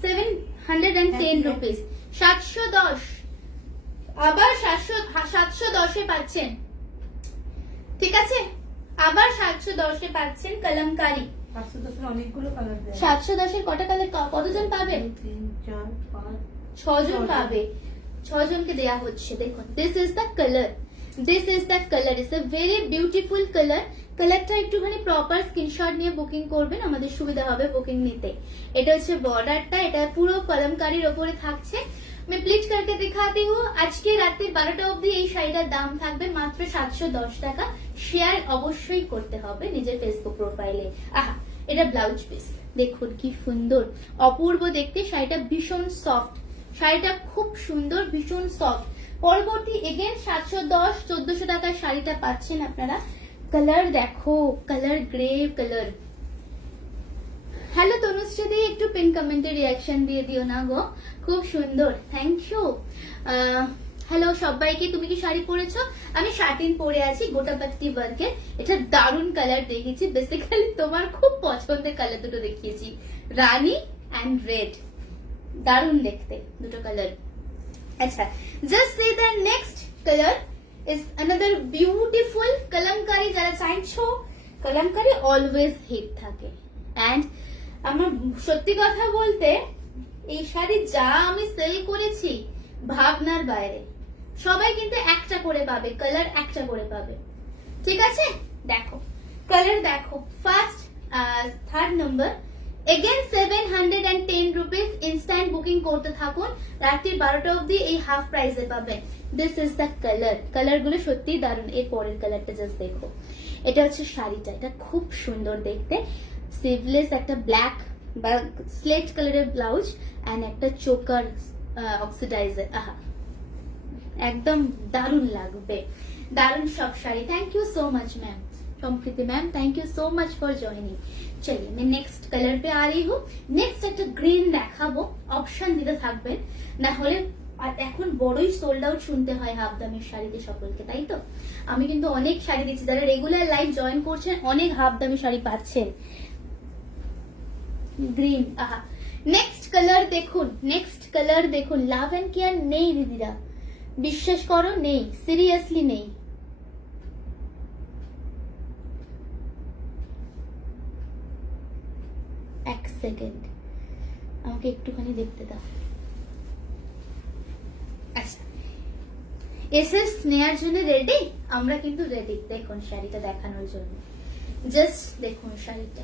710 রুপিস, 710, আবার 710 পাচ্ছেন, ঠিক আছে? আবার 710 পাচ্ছেন কলমকারি। 710 অনেকগুলো কালার দেয়। 710 কটা কালার, কতজন পাবেন? 3, 4, 5, 6 জন পাবে, 6 জনকে দেয়া হচ্ছে। দেখুন this is the colour, this is the colour, it's a very beautiful colour. কালারটা একটুখানি প্রপার স্ক্রিনশট নিয়ে বুকিং করবেন, আমাদের সুবিধা হবে বুকিং নিতে। এটা হচ্ছে বর্ডারটা, এটা পুরো কলমকারির ওপরে থাকছে। मैं प्लीट करके दिखाती हूँ। আজকে রাতে 12টা অবধি এই শাড়িটার দাম থাকবে মাত্র 710 টাকা। শেয়ার অবশ্যই করতে হবে নিজের ফেসবুক প্রোফাইলে। আহা, এটা ব্লাউজ পিস দেখুন কি সুন্দর, অপূর্ব দেখতে। শাড়িটা ভীষণ সফট, শাড়িটা খুব সুন্দর, ভীষণ সফট। পরবর্তী এগেন 710, 1400 টাকার শাড়িটা পাচ্ছেন আপনারা। কালার দেখো, colour grey colour. Hello Tanushree di, একটু পিন কমেন্টে রিয়াকশন দিয়ে দিও না গো, খুব সুন্দর, থ্যাংক ইউ। হ্যালো সবাইকে। তুমি কি শাড়ি পরেছো? আমি শার্টিন পরে আছি গোটাপাত্তি ওয়ার্কের। এটা দারুন কালার দেখিয়েছি, বেসিক্যালি তোমার খুব পছন্দের কালার দুটো দেখিয়েছি, রানী এন্ড রেড, দারুন দেখতে দুটো কালার। আচ্ছা, just see the next colour is another beautiful kalamkari. যারা চাইছো, কলমকারি অলওয়েজ হিট থাকে এন্ড আমার সত্যি কথা বলতে এই শাড়ি যা আমি সেল করেছি ভাবনার বাইরে। সবাই কিন্তু একটা করে পাবে, কালার একটা করে পাবে, ঠিক আছে? দেখো কালার দেখো, first third number again 710 rupees. Instant booking করতে থাকুন, রাত্রি 12টা অবধি এই হাফ প্রাইসে পাবেন। This is the colour, colour গুলো সত্যি দারুণ। এর পরের কালারটা জাস্ট দেখো, এটা হচ্ছে শাড়িটা, এটা খুব সুন্দর দেখতে। স্লিভলেস একটা ব্ল্যাক বা স্লেট কালারের ব্লাউজ এন্ড একটা চোকার অক্সিডাইজার। আহা, একদম দারুণ লাগবে, दारुण सब sari. Thank you so much ma'am, Sampriti ma'am, thank you so much for joining. চলিয়ে আমি নেক্সট কালার पे आ रही हूँ। নেক্সট একটা গ্রিন দেখাবো, অপশন দিতে থাকবেন, না হলে আর এখন বড়ই সোল্ড আউট শুনতে হয় হাফ দামের শাড়িতে সকলকে, তাই তো? আমি কিন্তু অনেক শাড়ি দিচ্ছি, যারা রেগুলার লাইভ জয়েন করছেন অনেক হাফ দামি শাড়ি পাচ্ছেন। গ্রিন, আহা। নেক্সট কালার দেখুন, নেক্সট কালার দেখুন। লাভ এন্ড কেয়ার নেই দিদিরা, বিশ্বাস করো নেই, সিরিয়াসলি নেই। এক সেকেন্ড আমাকে একটুখানি দেখতে দাও। আচ্ছা, এসএস নেয়ার জন্য রেডি? আমরা কিন্তু রেডি। দেখুন শাড়িটা দেখানোর জন্য, জাস্ট দেখুন শাড়িটা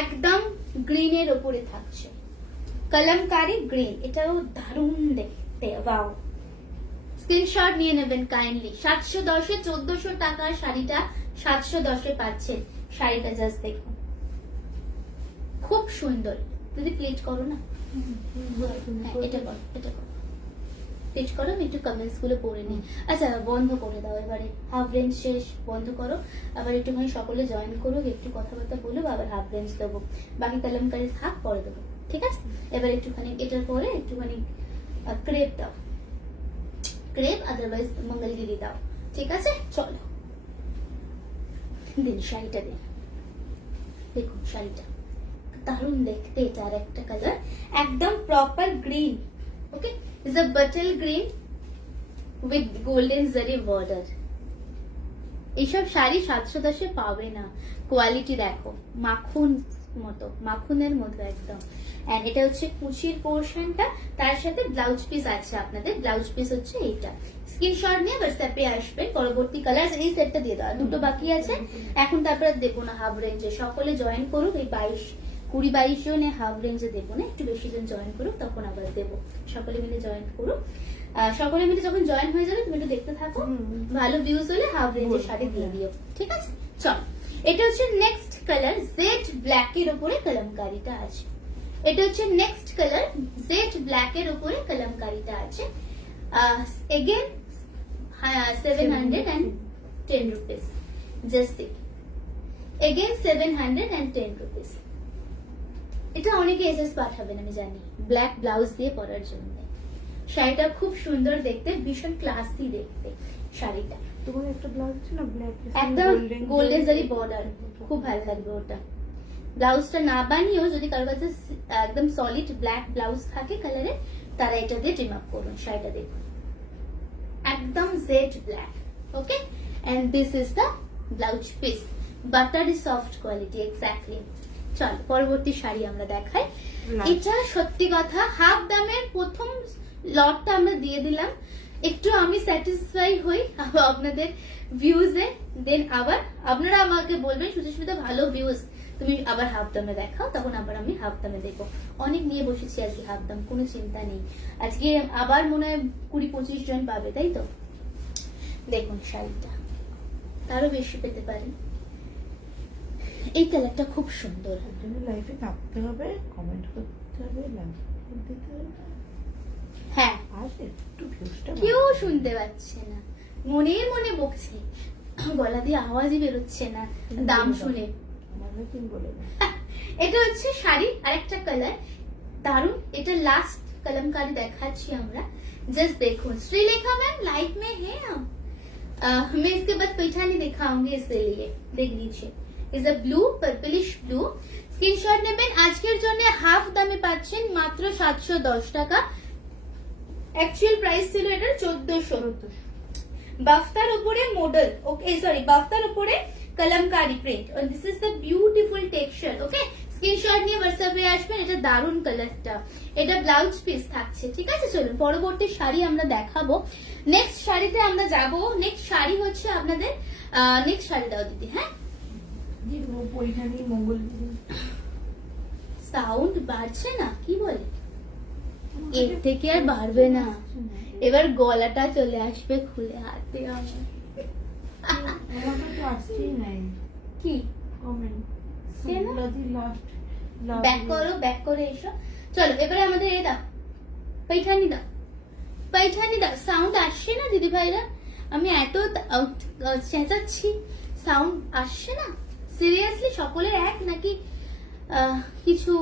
একদম গ্রিনের ওপরে থাকছে, কলমকারী গ্রিন। এটাও দারুণ দেখতে, ওয়াও। স্ক্রিনশট নিয়ে নেবেন কাইন্ডলি। 710-এ 1400 টাকার শাড়িটা 710-এ পাচ্ছেন। শাড়িটা জাস্ট দেখুন, খুব সুন্দর। যদি প্লেট করো না, হ্যাঁ এটা করো, এটা করো, প্লেট করো। আমি একটু কমেন্টস গুলো পড়ে নিই। আচ্ছা বন্ধ করে দাও এবারে, হাফ রেঞ্জ শেষ, বন্ধ করো। আবার একটুখানি সকলে জয়েন করো, একটু কথাবার্তা বলো, আবার হাফ রেঞ্জ দেবো। বাকি কলমকারি থাক, পরে দেবো, ঠিক আছে? এবার একটুখানি এটার পরে একটুখানি ক্রেপ দাও, ক্রেপ, আদারওয়াইজ মঙ্গলগিরি দাও, ঠিক আছে? চলো দিন শাড়িটা দিন। দেখুন শাড়িটা দারুণ দেখতে। এটা আর একটা কালার, একদম proper green. Okay, is a bottle green with golden zari border. এইসব শাড়ি 710-এ পাবে না। কোয়ালিটি দেখো, মাখন মতো, মাখনের মতো একদম। এন্ড এটা হচ্ছে কুচির পোর্শনটা, তার সাথে ব্লাউজ পিস আছে আপনাদের। ব্লাউজ পিস হচ্ছে এইটা। স্ক্রিনশট নিয়ে হোয়াটসঅ্যাপে আসবেন। পরবর্তী কালার এই সেটটা দিয়ে দাও, দুটো বাকি আছে এখন, তারপরে দেবো না হাফ রেঞ্জে। সকলে জয়েন করুক, এই 20-22 জনে হাফ রেঞ্জে দেবো না, একটু বেশি জন জয়েন করুক, তখন আবার দেবো। সকলে মিলে জয়েন করুক। সকলে মিলে যখন জয়েন হয়ে যাবে তুমি একটু দেখতে থাকো, ভালো ভিউজ হলে হাফ রেঞ্জের শাড়ি দিয়ে দিও, ঠিক আছে? চল, এটা হচ্ছে নেক্সট কালার, জেড ব্ল্যাক এর উপরে কলমকারিটা আছে। এটা হচ্ছে নেক্সট কালার, জেড ব্ল্যাক এর উপরে কলমকারিটা আছে। Again 710 rupees, just again 710 rupees। এটা অনেকে এসএস পাঠাবেন আমি জানি, ব্ল্যাক ব্লাউজ দিয়ে পরার জন্য। শাড়িটা খুব সুন্দর দেখতে, ভীষণ ক্লাসি দেখতে শাড়িটা। তোমার একটা ব্লাউজ ছিল ব্ল্যাক, একদম গোল্ডেন জারি বর্ডার, খুব ভালো লাগবে ওটা। ব্লাউজটা না বানিয়েও যদি কারোর কাছে একদম সলিড ব্ল্যাক ব্লাউজ থাকে কালারে, তারা এটা দিয়ে ট্রিম আপ করুন। শাড়িটা দেখুন, একদম jet black. Okay, and this is the blouse piece, buttery soft quality, exactly. চল পরবর্তী শাড়ি আমরা দেখাই। এটা সত্যি কথা, হাফ দামের প্রথম লটটা আমরা দিয়ে দিলাম। একটু আমি স্যাটিসফাই হই আপনাদের ভিউজে, দেন আবার আপনারা আমাকে বলবেন সুচিস্মিতা ভালো ভিউজ, তুমি আবার হাফ দামে দেখাও, তখন আবার আমি হাফ দামে দেখবো। অনেক নিয়ে বসেছি আজকে হাফ দাম, কোনো চিন্তা নেই। আজকে আবার মনে হয় 20-25 জন পাবে, তাই তো? দেখুন শাড়িটা, তারও বেশি পেতে পারেন। এই কালারটা খুব সুন্দর। লাইফে থাকতে হবে, কমেন্ট করতে হবে, লাইক দিতে হবে। হ্যাঁ, আর একটু ভিউজটা কেউ শুনতে পাচ্ছে না, মনে মনে বকছে, গলা দিয়ে আওয়াজই বেরোচ্ছে না দাম শুনে। এটা হচ্ছে শাড়ি, আরেকটা কালার দারুন। এটা লাস্ট कलमकारी देखाচ্ছি আমরা। जस्ट देखो श्रीलेखा मैम लाइव में है हम। मैं इसके बाद पैठानी दिखाऊंगी, इसलिए देख लीजिए। Is a blue purplish blue. Screenshot নেবেন। আজকের জন্য হাফ দামে পাচ্ছেন মাত্র 710 টাকা। অ্যাকচুয়াল প্রাইস ছিল এটা 1400। বাফতার উপরে মডেল, ওকে সরি বাফতার উপরে কলমকারি প্রিন্ট, और this is the beautiful texture. Okay, screenshot নিয়ে হোয়াটসঅ্যাপে আসবেন। এটা দারুন কালারটা, এটা ব্লাউজ পিস থাকছে। ঠিক আছে, চলুন পরবর্তী শাড়ি আমরা দেখাবো। নেক্সট শাড়িতে আমরা যাব। নেক্সট শাড়ি হচ্ছে আপনাদের নেক্সট শাড়ি দাও দিদি। হ্যাঁ, সাউন্ড বাড়ছে না, কি বলে? এর থেকে আর বাড়বে না, এবার গলাটা চলে আসবে খুলে হাতে। কি ব্যাক করো, ব্যাক করে এসো। চলো এবারে আমাদের এ দাও, पैठानी দাও, पैठानी দাও। সাউন্ড আসছে না দিদি ভাইরা, আমি এত চেঁচাচ্ছি, সাউন্ড আসছে না। সিরিয়াসলি সকলের এক নাকি কিছু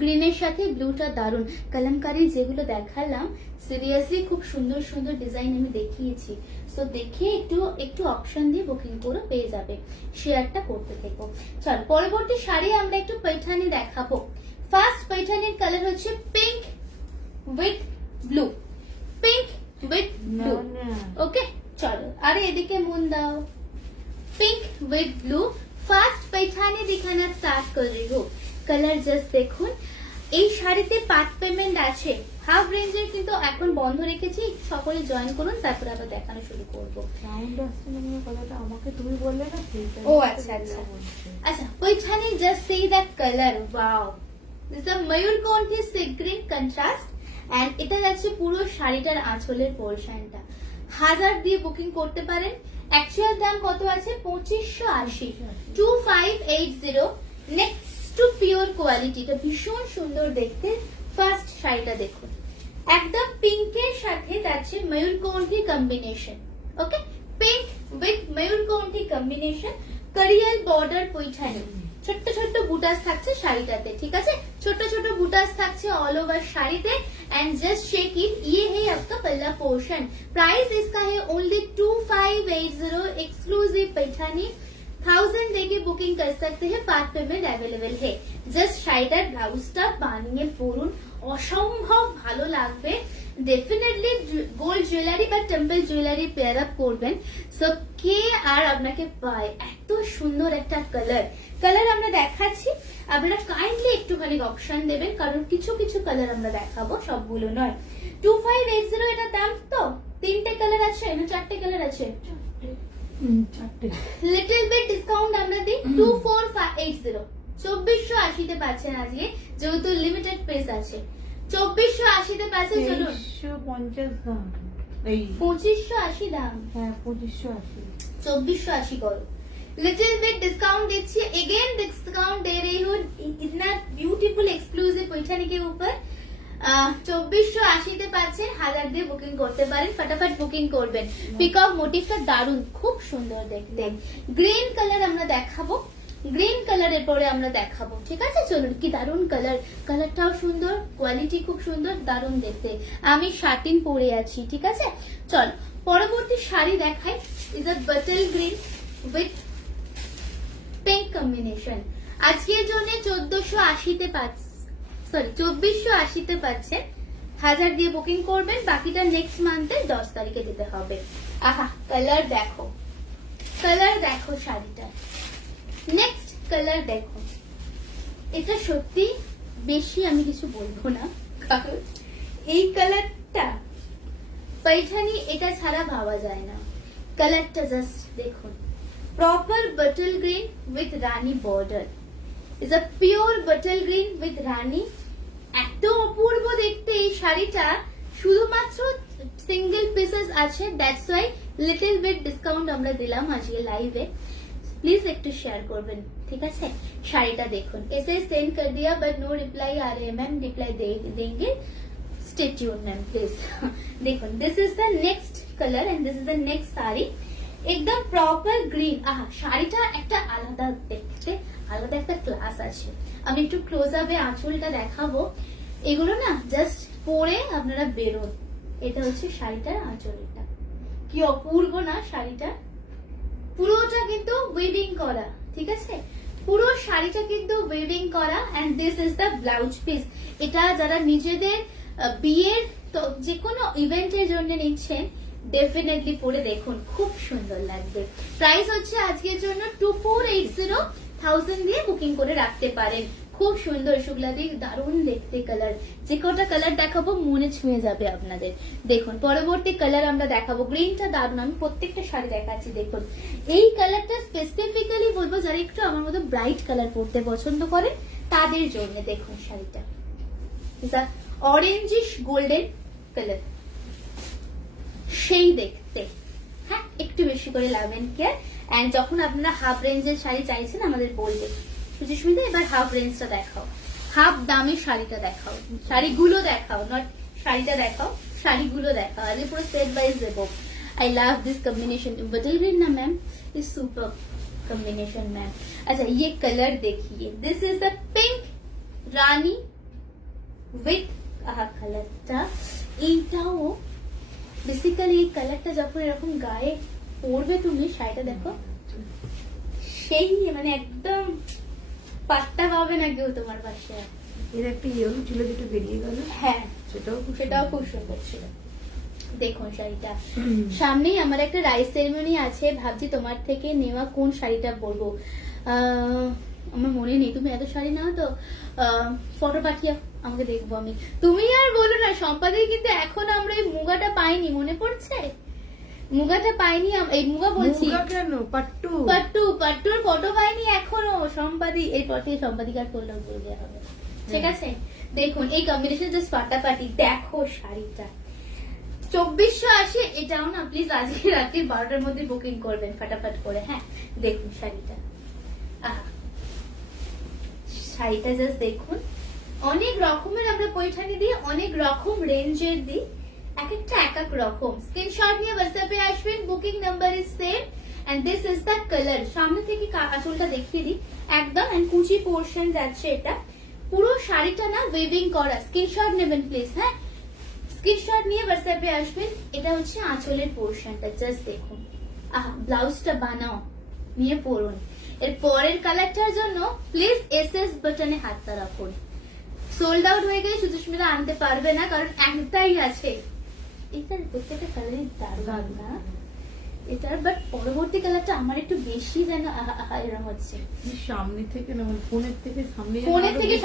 গ্রিনের সাথে ব্লুটা দারুন। কালামকারি যেগুলো দেখালাম সিরিয়াসলি খুব সুন্দর সুন্দর ডিজাইন আমি দেখিয়েছি। সো দেখে একটু একটু অপশন দিয়ে বুকিং করে পেয়ে যাবে। শেয়ারটা করতে থেকো। চল পরবর্তী শাড়ি আমরা একটু पैठानी দেখাবো। ফার্স্ট पैठानीর কালার হচ্ছে pink with blue, pink with blue. Okay চলো আরে এদিকে মন দাও। Pink with blue fast Paithani दिखाना स्टार्ट कर रही हूँ। কালার জাস্ট দেখুন। এই শাড়িতে পার্ট পেমেন্ট আছে, হাফ রেঞ্জের কিন্তু এখন বন্ধ রেখেছি। সকলে জয়েন করুন, তারপরে আবার দেখানো শুরু করব। সাউন্ড আসছে না মানে কথাটা আমাকে তুমি বললে না সেইটা। ও আচ্ছা আচ্ছা আচ্ছা Paithani just see that colour, wow this a ময়ূরকণ্ঠী সি গ্রিন কন্ট্রাস্ট এন্ড এটা যাচ্ছে পুরো শাড়িটার আঁচলের পোরশনটা। 1000 দিয়ে বুকিং করতে পারেন। অ্যাকচুয়াল দাম কত আছে? 2580, 2580। নেক্সট টু পিওর কোয়ালিটি, এটা ভীষণ সুন্দর দেখতে। ফার্স্ট শাড়িটা দেখুন, একদম পিঙ্কের সাথে যাচ্ছে ময়ূরকণ্ঠী কম্বিনেশন। ওকে, পিঙ্ক উইথ ময়ূরকণ্ঠী কম্বিনেশন, করিয়াল বর্ডার पैठानी। ছোট্ট ছোট্ট বুটাস থাকছে শাড়িটাতে, ঠিক আছে? ছোট ছোট বুটাস থাকছে অল ওভার শাড়িতে। एंड जस्ट शेक इट, ये है आपका पहला पोर्शन। प्राइस इसका है ओनली 2580 एक्सक्लूसिव पैठानी। 1000 देके बुकिंग कर सकते हैं, पार्ट पेमेंट अवेलेबल है। জাস্ট শাড়িটার ব্লাউজটা বানিয়ে পরুন, অসম্ভব ভালো লাগবে। ডেফিনেটলি গোল্ড জুয়েলারি বা টেম্পল জুয়েলারি পেয়ার আপ করবেন। সো কে আর আপনাকে পায়? এত সুন্দর একটা কালার। কালার আমরা দেখাচ্ছি, আপনারা কাইন্ডলি একটুখানি অপশন দেবেন, কারণ কিছু কিছু কালার আমরা দেখাবো, সবগুলো নয়। 2580 এটা দাম তো। 3টে কালার আছে না 4টে কালার আছে? 4টে। লিটল বিট ডিসকাউন্ট আমরা দিই 2480, 2480 তে পাচ্ছেন আজকে, যেহেতু লিমিটেড প্রাইস আছে। 2480 তে পাচ্ছেন। চলুন 2350 দাম, এই 2580 দাম। হ্যাঁ 2580। 2480 करो। लिटिल बिट डिस्काउंट दीजिए, अगेन डिस्काउंट दे रही हूँ इतना ब्यूटीफुल एक्सक्लूसिव पैठानी के ऊपर। 2480 তে পাচ্ছেন। 1000 দিয়ে বুকিং করতে পারেন, ফটাফট বুকিং করবেন। পিকক মোটিভটা দারুন, খুব সুন্দর দেখতে। গ্রিন কালার আমরা দেখাবো, গ্রিন কালারের পরে আমরা দেখাবো, ঠিক আছে? চলুন, কি দারুন কালার। কালারটাও সুন্দর, কোয়ালিটি খুব সুন্দর, দারুন দেখতে। আমি শার্টিন পরে আছি, ঠিক আছে? চল পরবর্তী শাড়ি দেখাই। Is a bottle green with pink combination. আজকের জন্য 1480 তে পাচ্ছেন, সরি 2480 তে পাচ্ছেন। 1000 দিয়ে বুকিং করবেন, বাকিটা নেক্সট মান্থের 10 তারিখে দিতে হবে। আহা কালার দেখো, কালার দেখো শাড়িটা। নেক্সট কালার দেখো, এটা সত্যি বেশি আমি কিছু বলবো না, কারণ এই কালারটা पैठानी এটা ছাড়া ভাবা যায় না। কালারটা জাস্ট দেখুন, প্রপার বাটল গ্রিন উইথ রানী border. Is a pure bottle green with রানী। এত অপূর্ব দেখতে এই শাড়িটা, শুধুমাত্র সিঙ্গেল পিসেস আছে, that's why little bit discount আমরা দিলাম আজকে লাইভে। प्लीज একটু শেয়ার করবেন, ঠিক আছে? শাড়িটা দেখুন। এসে সেন্ড कर दिया बट नो रिप्लाई आ रहे हैं मैम, रिप्लाई देंगे, स्टे ट्यून मैम प्लीज। দেখুন, this is the next colour and this is the next sari, একদম প্রপার গ্রিন। আহা শাড়িটা একটা আলাদা দেখতে, আলাদা একটা ক্লাস আছে। আমি একটু ক্লোজ আপে আঁচলটা দেখাবো। এগুলো না জাস্ট পরে আপনারা বেরোন। এটা হচ্ছে শাড়িটার আঁচলটা, কি অপূর্ব না শাড়িটা। পুরোটা কিন্তু উইভিং করা, ঠিক আছে? পুরো শাড়িটা কিন্তু উইভিং করা। And this is the blouse piece. এটা যারা নিজেদের বিয়ের তো যে কোনো ইভেন্টের জন্য নিচ্ছেন, ডেফিনেটলি পরে দেখুন, খুব সুন্দর লাগবে। প্রাইস হচ্ছে আজকের জন্য 2480, 1000 দিয়ে বুকিং করে রাখতে পারেন। খুব সুন্দর শুক্লাদি, দারুণ দেখতে কালার। যে কটা কালার দেখাবো মনে ছুঁয়ে যাবে আপনাদের। দেখুন পরবর্তী কালার আমরা দেখাবো। গ্রিনটা দারুণ, আমি প্রত্যেকটা শাড়ি দেখাচ্ছি। দেখুন এই কালারটা স্পেসিফিক্যালি বলবো যারা একটু আমার মতো ব্রাইট কালার পরতে পছন্দ করে তাদের জন্য। দেখুন শাড়িটা অরেঞ্জিশ গোল্ডেন কালার, সেই দেখতে। হ্যাঁ, একটু বেশি করে লাভেন কেয়ার। এন্ড যখন আপনারা হাফ রেঞ্জের শাড়ি চাইছেন আমাদের বলবেন, সুচিস্মিতা এবার হাফ রেঞ্জটা দেখাও, হাফ দামের শাড়িটা দেখাও, শাড়িগুলো দেখাও, নট শাড়িটা দেখাও, শাড়িগুলো দেখাও। আগে পুরো সেট ওয়াইজ দেবো। I love this combination. बटल ग्रीन ना ma'am, is super combination ma'am. अच्छा ये कलर देखिए, this is the pink Rani with কালারটা, এইটাও বেসিক্যালি এই কালারটা যখন এরকম গায়ে পরবে তুমি, শাড়িটা দেখো সেই মানে একদম পাত্তা পাবে না কেউ তোমার পাশে। এর একটা ইয়েলো ছিল যেটা বেরিয়ে গেল, হ্যাঁ সেটাও খুব সুন্দর ছিল। দেখুন শাড়িটা, সামনেই আমার একটা রাইস সেরেমনি আছে, ভাবছি তোমার থেকে নেওয়া কোন শাড়িটা পরবো। আমার মনে নেই, তুমি এত শাড়ি নাও তো, ফটো পাঠিয়ে আমাকে দেখবো আমি। তুমি আর বলো না সম্পাদক, কিন্তু এখনো আমরা এই মুগাটা পাইনি, মনে পড়ছে? মুগাটা পাইনি, এই মুগা বলছি কেন, পাট্টুর ফটো পাইনি এখনো সম্পাদি। এই পথে সম্পাদিকার করলেও বলে হবে, ঠিক আছে? দেখুন এই কম্বিনেশন জাস্ট ফাটাফাটি। দেখো শাড়িটা 2480, এটাও না প্লিজ আজকে রাত্রি 12টার মধ্যে বুকিং করবেন ফাটাফাট করে। হ্যাঁ দেখুন শাড়িটা, শাড়িটা জাস্ট দেখুন। অনেক রকমের আমরা পৈঠানি দিই, অনেক রকম রেঞ্জের দিই, এক একটা এক এক রকম। স্ক্রিনশট নিয়ে হোয়াটসঅ্যাপে আসবেন, booking number is same and this is the colour. সামনে থেকে আঁচলটা দেখিয়ে দিই একদম, এন্ড কুচি পোর্শন যাচ্ছে এটা। পুরো শাড়িটা না উইভিং করা। স্ক্রিনশট নেবেন প্লিজ, হ্যাঁ স্ক্রিনশট নিয়ে হোয়াটসঅ্যাপে আসবেন। এটা হচ্ছে আঁচলের পোর্শনটা, জাস্ট দেখুন। ব্লাউজটা বানাও, নিয়ে পরুন। এর পরের কালারটার জন্য প্লিজ এসএস বাটনে হাতটা রাখুন। সোল্ড আউট হয়ে গেলে সুচিস্মিতা আনতে পারবে না, কারণ একটাই আছে। এটার প্রত্যেকটা কালারই দারুণ না এটার, বাট পরবর্তী কালারটা আমার একটু বেশি যেন এরকম হচ্ছে। সামনে থেকে না, ফোনের থেকে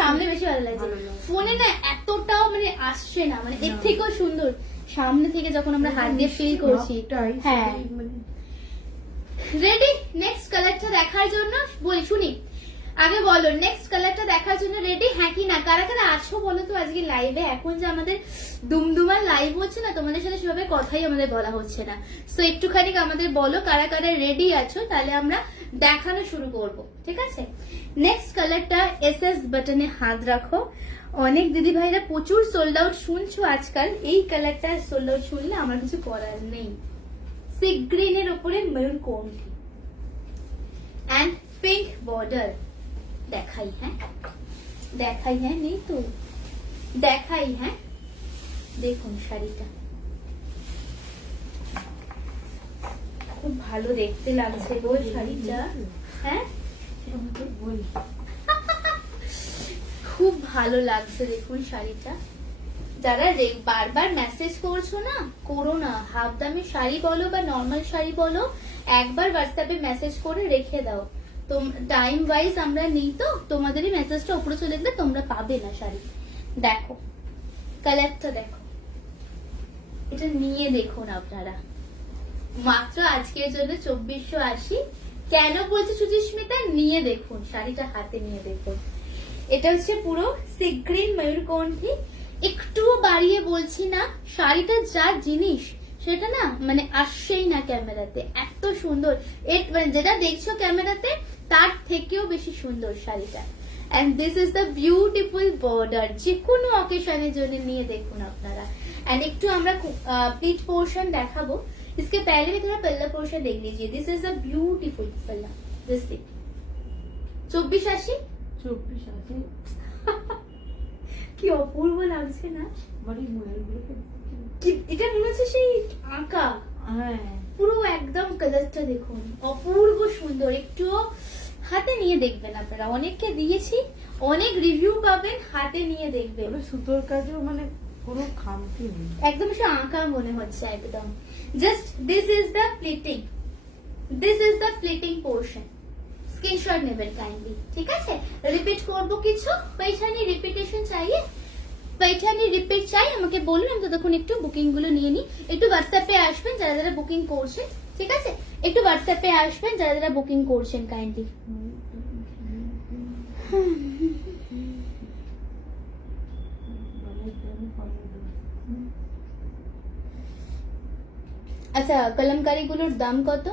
সামনে বেশি ভালো লাগছে। ফোনে না এতটাও মানে আসছে না, মানে এর থেকেও সুন্দর সামনে থেকে যখন আমরা হাত দিয়ে ফিল করছি। হ্যাঁ রেডি নেক্সট কালারটা দেখার জন্য? বলি শুনি আগে, বলো নেক্সট কালারটা দেখার জন্য রেডি হ্যাঁ কি না? কারা কারা আছো বলো তো আজকে লাইভে? এখন যে আমাদের দুমদুমার লাইভ হচ্ছে না, তোমাদের সাথে সেভাবে কথাই আমাদের বলা হচ্ছে না। সো একটুখানি আমাদের বলো কারা কারা রেডি আছো, তাহলে আমরা দেখানো শুরু করব, ঠিক আছে? নেক্সট কালারটা এসএস বাটনে হাত রাখো। অনেক দিদি ভাইরা প্রচুর সোল্ড আউট শুনছো আজকাল, এই কালারটা সোল্ড আউট শুনলে আমার কিছু করার নেই। সি গ্রিনের উপরে মেরুন কোনটি এন্ড পিঙ্ক বর্ডার। দেখাই হ্যাঁ নেই তো দেখাই। হ্যাঁ দেখুন শাড়িটা খুব ভালো দেখতে লাগছে গো শাড়িটা। হ্যাঁ খুব ভালো লাগছে দেখুন শাড়িটা। যারা বারবার মেসেজ করছো না, করো না। হাফ দামি শাড়ি বলো বা নর্মাল শাড়ি বলো, একবার হোয়াটসঅ্যাপে মেসেজ করে রেখে দাও। টাইম ওয়াইজ আমরা নিই তো, তোমাদেরই মেসেজটা উপরে চলে গেলে তোমরা পাবে না শাড়ি। দেখো কালারটা দেখো, এটা নিয়ে দেখুন আপনারা। মাত্র আজকের জন্য 2480। কেন বলছে সুচিস্মিতা? নিয়ে দেখুন শাড়িটা, হাতে নিয়ে দেখুন। এটা হচ্ছে পুরো সি গ্রিন ময়ূরকণ্ঠী। একটুও বাড়িয়ে বলছি না, শাড়িটা যা জিনিস সেটা না মানে আসছেই না ক্যামেরাতে, এত সুন্দর। মানে যেটা দেখছো ক্যামেরাতে তার থেকেও বেশি সুন্দর শাড়িটা। And this is the beautiful border. যে কোনো অকেশনের জন্য নিয়ে দেখুন আপনারা। एंड একটু আমরা प्लीट पोर्शन দেখাবো। इसके पहले भी थोड़ा पल्ला पोर्शन देख लीजिए। दिस इज अ ब्यूटीफुल पल्ला। दिस थिंग 2480 কি অপূর্ব লাগছে না? এটা মনে হচ্ছে সেই আঁকা। পুরো একদম কালারটা দেখুন, অপূর্ব সুন্দর। একটু হাতে নিয়ে দেখবেন আপনারা। অনেককে দিয়েছি, অনেক রিভিউ পাবেন, হাতে নিয়ে দেখবেন। সুতোর কাজও মানে কোনো খামতি নেই, একদম সে আঁকা মনে হচ্ছে একদম। Just this is the pleating, this is the pleating portion. Screenshot নেবেন কাইন্ডলি, ঠিক আছে? রিপিট করবো কিছু? पैठानी রিপিটেশন চাইয়ে, पैठानी রিপিট চাই আমাকে বলুন। আমি ততক্ষণ একটু বুকিং গুলো নিয়ে নিই। একটু হোয়াটসঅ্যাপে আসবেন যারা যারা বুকিং করছেন, ঠিক আছে? একটু হোয়াটসঅ্যাপে আসবেন যারা যারা বুকিং করছেন কাইন্ডলি। আচ্ছা কলমকারি গুলোর দাম কত?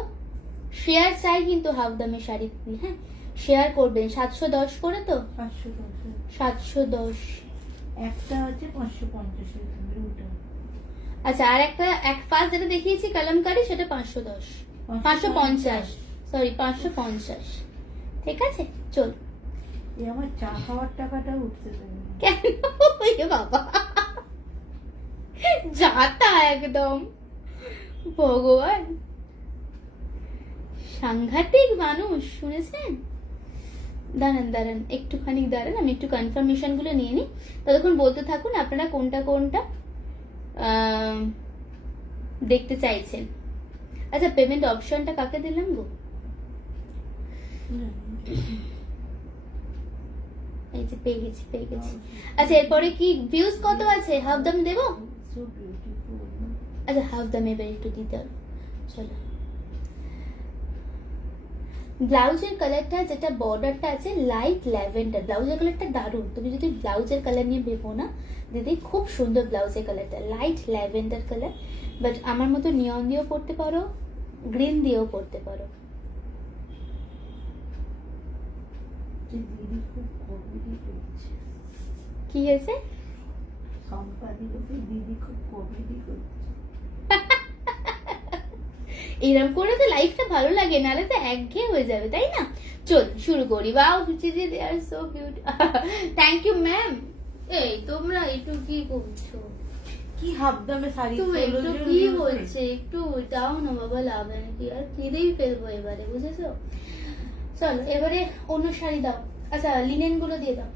শেয়ার চাই কিন্তু হাফ দামে শাড়ি। হ্যাঁ শেয়ার করবেন। 710 করে তো? 710। একটা হচ্ছে 550। আচ্ছা আর একটা ফার্স্ট যেটা দেখিয়েছি কলমকারি সেটা 510, 550, সরি 550। ঠিক আছে চল। আমার চা খাওয়ার টাকাটা উঠতে দেবে। কেন? এ বাবা, যাতা একদম, ভগবান, সাংঘাতিক মানুষ, শুনেছেন? দাঁড়ান দাঁড়ান একটুখানি দাঁড়ান, আমি একটু কনফার্মেশন গুলো নিয়ে নিই, ততক্ষণ বলতে থাকুন আপনারা কোনটা কোনটা দেখতে চাইছেন। আচ্ছা, পেমেন্ট অপশনটা কাকে দিলাম গো? এই যে পেয়ে গেছি পেয়ে গেছি। আচ্ছা, এরপরে কি ভিউজ কত আছে? হাফ দামে দেবো? আচ্ছা, হাফ দামে এবার একটু দিতে হবে, চলো। ব্লাউজের কালারটা, যেটা বর্ডারটা আছে লাইট ল্যাভেন্ডার, ব্লাউজের কালারটা দারুণ। তুমি যদি ব্লাউজের কালার নিয়ে ভেবো না দিদি, খুব সুন্দর ব্লাউজের কালারটা, লাইট ল্যাভেন্ডার কালার। বাট আমার মতো নিয়ন দিয়েও পড়তে পারো, গ্রিন দিয়েও পড়তে পারো। কি হয়েছে? এরকম করে তো লাইফটা ভালো লাগে, নাহলে তো একঘেয়ে হয়ে যাবে, তাই না? চল শুরু করি। ওয়াও দিদি, they are so cute. Thank you ma'am. এই তোমরা একটু কি করছো? কি হাফ দামে শাড়ি? তুমি একটু কি হচ্ছে, একটু দাও না বাবা, লাভ নাকি, আর কিনেই ফেলবো এবারে, বুঝেছো? চলো এবারে অন্য শাড়ি দাও। আচ্ছা, লিনেন গুলো দিয়ে দাও।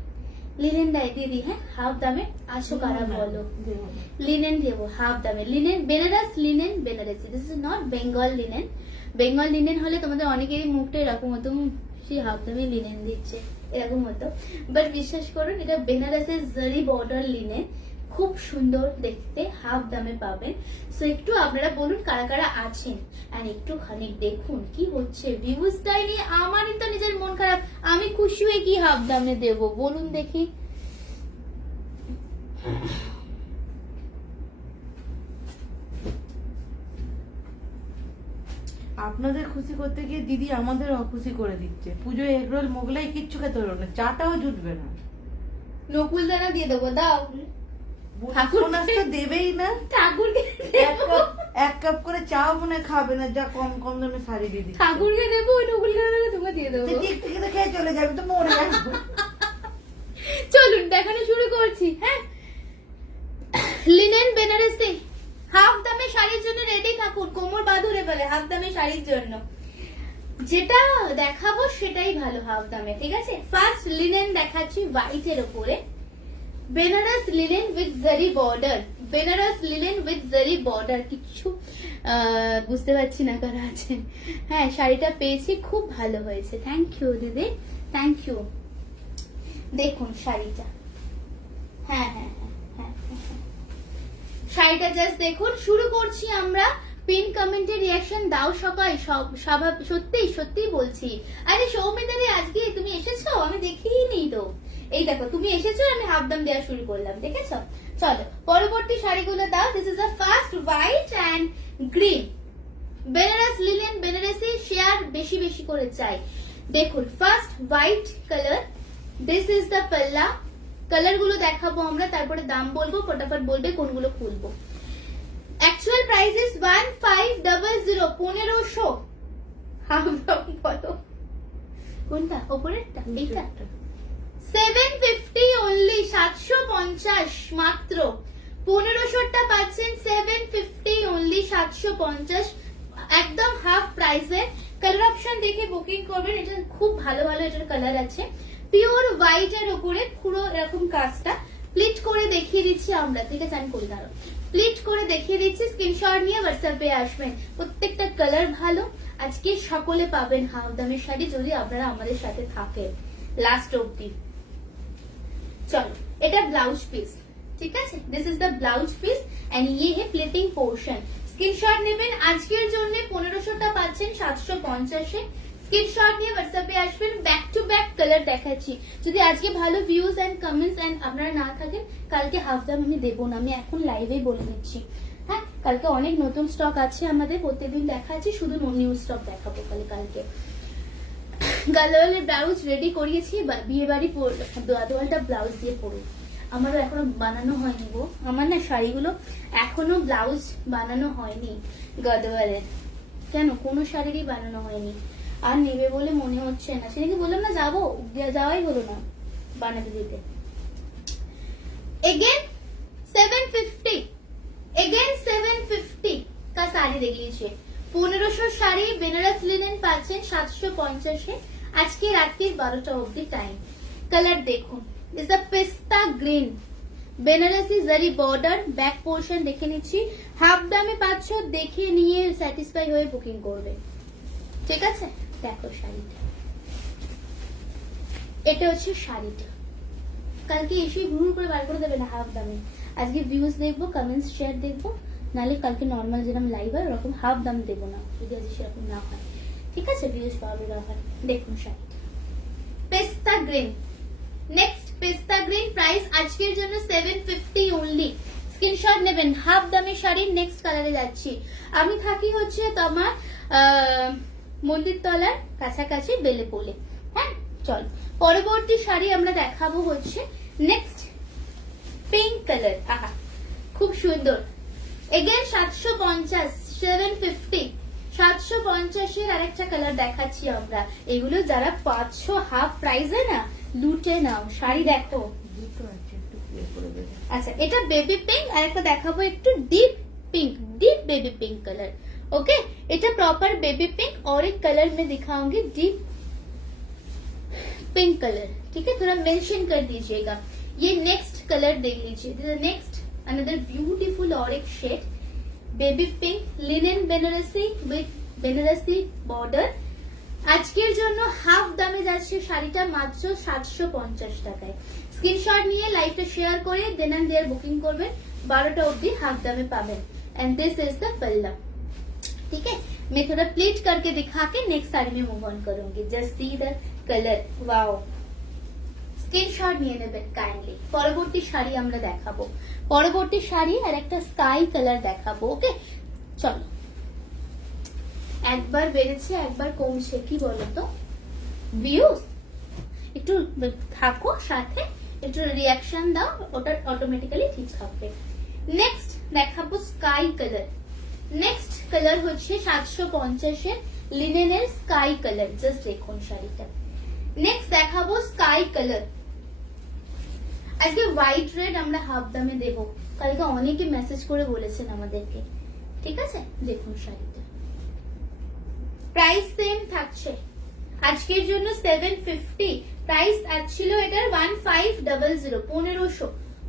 লিনেন দেয় দিদি, হ্যাঁ হাফ দামে। আসো কারা বলো, লিনেন দেবো হাফ দামে। Linen Banaras, linen Banarasi, this is not Bengal linen. Bengal linen হলে তোমাদের অনেকেরই মুখটা এরকম হতো, সে হাফ দামে লিনেন দিচ্ছে, এরকম হতো। বাট বিশ্বাস করুন, এটা বেনারসের জারি বর্ডার লিনেন, খুব সুন্দর দেখতে, হাফ দামে পাবেন। সো একটু আপনারা বলুন কারা কারা আছেন, আর একটু খানিক দেখুন কি হচ্ছে। ভিউজটাই নিয়ে আমারই তো নিজের মন খারাপ, আমি খুশি হয়ে কি হাফ দামে দেবো বলুন দেখি। আপনাদের খুশি করতে গিয়ে দিদি আমাদের অখুশি করে দিচ্ছে। পুজোয় এগরোল মোগলাই কিচ্ছু খেতে হলো না, চাটাও জুটবে না। নকুল দানা দিয়ে দেবো, দাও। ঠাকুর নাস্তা দেবেই না, ঠাকুরকে এক কাপ করে চাও মনে হয় খাবে না, যা কম কম দামে শাড়ি দিয়ে দিচ্ছে। ঠাকুরকে দেবো, নকুল দানা তোমাকে দিয়ে দেবো। ঠিক থেকে তো খেয়ে চলে যাবে, তো মরে যাবে। চলুন দেখানো শুরু করছি। হ্যাঁ, লিনেন বেনারসি হাফ দামে শাড়ির জন্য রেডি থাকুন, কোমর বাঁধুরে বলে হাফ দামে শাড়ির জন্য। যেটা দেখাবো সেটাই ভালো হাফ দামে, ঠিক আছে? ফার্স্ট লিনেন দেখাচ্ছি হোয়াইটের উপরে, বেনারস লিনেন উইথ জারি বর্ডার, বেনারস লিনেন উইথ জারি বর্ডার। কিছু বুঝতে পারছি না কারা আছেন। হ্যাঁ, শাড়িটা পেয়েছি, খুব ভালো হয়েছে, থ্যাংক ইউ দিদি, থ্যাংক ইউ। দেখুন শাড়িটা, হ্যাঁ হ্যাঁ হ্যাঁ হ্যাঁ, শাড়িটা জাস্ট দেখুন। শুরু করছি আমরা। পিন কমেন্টে রিয়াকশন দাও সবাই, সত্যি সত্যি বলছি। আরে সৌমিতাদি আজকে তুমি এসেছো? আমি দেখিনি তো। এই দেখো তুমি এসেছো, আমি হাফ দাম দেওয়া শুরু করলাম, দেখেছো? চলো পরবর্তী শাড়িগুলো দাও। This is a first white and green Banaras linen Banarasi, share বেশি বেশি করে চাই। দেখুন first white colour, this is the পাল্লা। কালার গুলো দেখাবো আমরা, তারপরে দাম বলবো, ফটাফট বলবে কোনগুলো খুলবো। Actual price is 1500, 1500। হাফ দাম বলো কোনটা, ওপরেরটা? এইটা 750 অনলি, 750 মাত্র। 1500টা পাচ্ছেন 750 অনলি, 750 একদম হাফ প্রাইসে। কালার অপশন দেখে বুকিং করবেন, এটা খুব ভালো ভালো এটার কালার আছে। পিওর হোয়াইট এর উপরে পুরো এরকম কাজটা প্লিট করে দেখিয়ে দিচ্ছি আমরা, ঠিক আছে? আমি করে দাঁড়ো প্লিট করে দেখিয়ে দিচ্ছি, স্ক্রিনশট নিয়ে হোয়াটসঅ্যাপে আসবেন। প্রত্যেকটা কালার ভালো। আজকে সকলে পাবেন হাফ দামের শাড়ি, যদি আপনারা আমাদের সাথে থাকেন লাস্ট অব্দি। চলো এটা ব্লাউজ পিস, ঠিক আছে? This is the blouse piece and ये है প্লেটিং পোর্শন। স্ক্রিনশট নেবেন, আজকের জন্য 1500টা পাচ্ছেন 750-এ। স্ক্রিনশট নিয়ে হোয়াটসঅ্যাপে আসবেন। ব্যাক টু ব্যাক কালার দেখাচ্ছি। যদি আজকে ভালো ভিউজ এন্ড কমেন্টস এন্ড আপনারা না থাকেন, কালকে হাফ দাম আমি দেবো না, আমি এখন লাইভেই বলে দিচ্ছি। হ্যাঁ, কালকে অনেক নতুন স্টক আছে আমাদের, প্রত্যেকদিন দেখাচ্ছি, শুধু নিউ স্টক দেখাবো কালকে। গালওয়ালের ব্লাউজ রেডি করিয়েছি, বিয়ে বাড়ি দোয়ালটা ব্লাউজ দিয়ে পড়ুন। আমারও এখনো বানানো হয়নি গো, আমার না শাড়িগুলো এখনো ব্লাউজ বানানো হয়নি গদওয়ালের। কেন, কোনো শাড়িরই বানানো হয়নি, আর নেবে বলে মনে হচ্ছে না। সেদিকে বললাম না যাবো, যাওয়াই হলো না বানাতে দিতে। अगेन 750, अगेन 750 का साड़ी देख लीजिए। 1500 শাড়ি বেনারস লিনেন পাচ্ছেন 750 এ। আজকে রাত্রি 12টা অবধি টাইম। কালার দেখুন, ইজ আ পেস্তা গ্রিন, বেনারসি জারি বর্ডার, ব্যাক পোর্শন দেখে নিচ্ছি। হাফ দামে পাচ্ছ, দেখে নিয়ে স্যাটিসফাই হয়ে বুকিং করবে, ঠিক আছে। দেখো শাড়িটা, এটা হচ্ছে শাড়িটা। কালকে এসে ঘুর করে বার করে দেবে না হাফ দামে। আজকে ভিউজ দেখবো, কমেন্টস শেয়ার দেখবো, নাহলে কালকে নর্মাল যেরকম লাইভ হয় ওরকম হাফ দাম দেবো না, যদি আজ সেরকম না হয়, ঠিক আছে। ভিউজ পাওয়ার হয়। দেখুন শাড়িটা পেস্তা গ্রিন, নেক্সট পেস্তা গ্রিন, প্রাইস আজকের জন্য 750 অনলি। স্ক্রিনশট নেবেন, হাফ দামের শাড়ি। নেক্সট কালারে যাচ্ছি, আমি থাকি হচ্ছে তোমার মন্দির তলার কাছাকাছি বেলেপোলে। হ্যাঁ চল, পরবর্তী শাড়ি আমরা দেখাবো হচ্ছে নেক্সট পিঙ্ক কালার। আহা খুব সুন্দর। এগেন 750, 750, 750 এর আরেকটা কালার দেখাচ্ছি আমরা। এগুলো যারা 500 হাফ প্রাইসে না, লুটে নাও। শাড়ি দেখো, দুটো আছে, একটু প্লে করে দেবে। আচ্ছা এটা বেবি পিঙ্ক, আর একটা দেখাবো একটু deep pink, deep baby pink colour. Okay, इटा प्रॉपर बेबी पिंक और एक कलर में दिखाऊंगी डीप पिंक कलर, ठीक है। थोड़ा मेंशन कर दीजिएगा। ये नेक्स्ट कलर देख लीजिए, नेक्स्ट अनदर ब्यूटीफुल और एक shade baby pink, linen Banarasi with Banarasi border. আজকের জন্য হাফ দামে যাচ্ছে শাড়িটা মাত্র 750 টাকায়। স্ক্রিনশট নিয়ে লাইভটা শেয়ার করে দেন এন্ড দেয়ার বুকিং করবেন। 12টা অবধি হাফ দামে পাবেন। एंड दिस इज द पल्ला, ठीक है। मैं थोड़ा प्लीट करके दिखा के नेक्स्ट साड़ी में मूव ऑन करूंगी। Just see the colour, wow. Screenshot নিয়ে নেবেন কাইন্ডলি। পরবর্তী শাড়ি আমরা দেখাবো, পরবর্তী শাড়ি আর একটা স্কাই কালার দেখাবো। ওকে চলো, একবার বেড়েছে একবার কমছে, কি বলতো ভিউজ। একটু থাকো সাথে, একটু রিয়াকশন দাও, ওটা অটোমেটিক্যালি ঠিক হবে। নেক্সট দেখাবো স্কাই কালার। নেক্সট কালার হচ্ছে 750 এর লিনেনের স্কাই কালার। জাস্ট দেখুন শাড়িটা। নেক্সট দেখাবো স্কাই কালার। আজকে হোয়াইট রেড আমরা হাফ দামে দেব, কালকে অনেকে মেসেজ করে বলেছেন আমাদেরকে, ঠিক আছে। দেখুন শাড়িটা, প্রাইস সেম থাকছে আজকের জন্য 750। প্রাইস ছিল এটার 1500, 1500,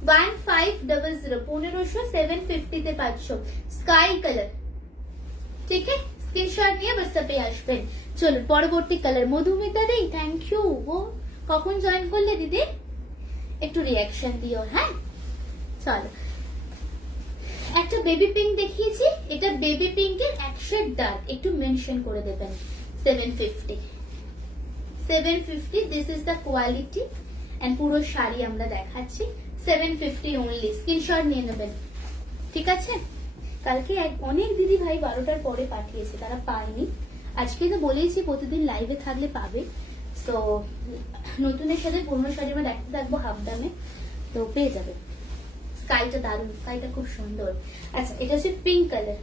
1500, 750 তে পাচ্ছ স্কাই কালার, ঠিক আছে। স্ক্রিনশট নিয়ে হোয়াটসঅ্যাপে আসবেন। চলুন পরবর্তী কালার। মধুমিতা দেই, থ্যাংক ইউ। ও কখন জয়েন করলে দিদি? একটু রিয়াকশন দিও, হ্যাঁ। চলো, একটা বেবি পিঙ্ক দেখিয়েছি, এটা বেবি পিঙ্কের এক শেড ডার্ক, একটু মেনশন করে দেবেন। 750, 750, this is the quality. And পুরো শাড়ি আমরা দেখাচ্ছি 750 অনলি। স্ক্রিনশট নিয়ে নেবেন, ঠিক আছে। কালকে অনেক দিদি ভাই 12টার পরে পাঠিয়েছে, তারা পায়নি। আজকে তো বলেইছি প্রতিদিন লাইভে থাকলে পাবে। সো নতুনের সাথে পুরনো শাড়ি আমরা দেখতে থাকবো হাফ দামে, তো পেয়ে যাবে। স্কাইটা দারুন, স্কাইটা খুব সুন্দর। আচ্ছা এটা হচ্ছে পিঙ্ক কালার,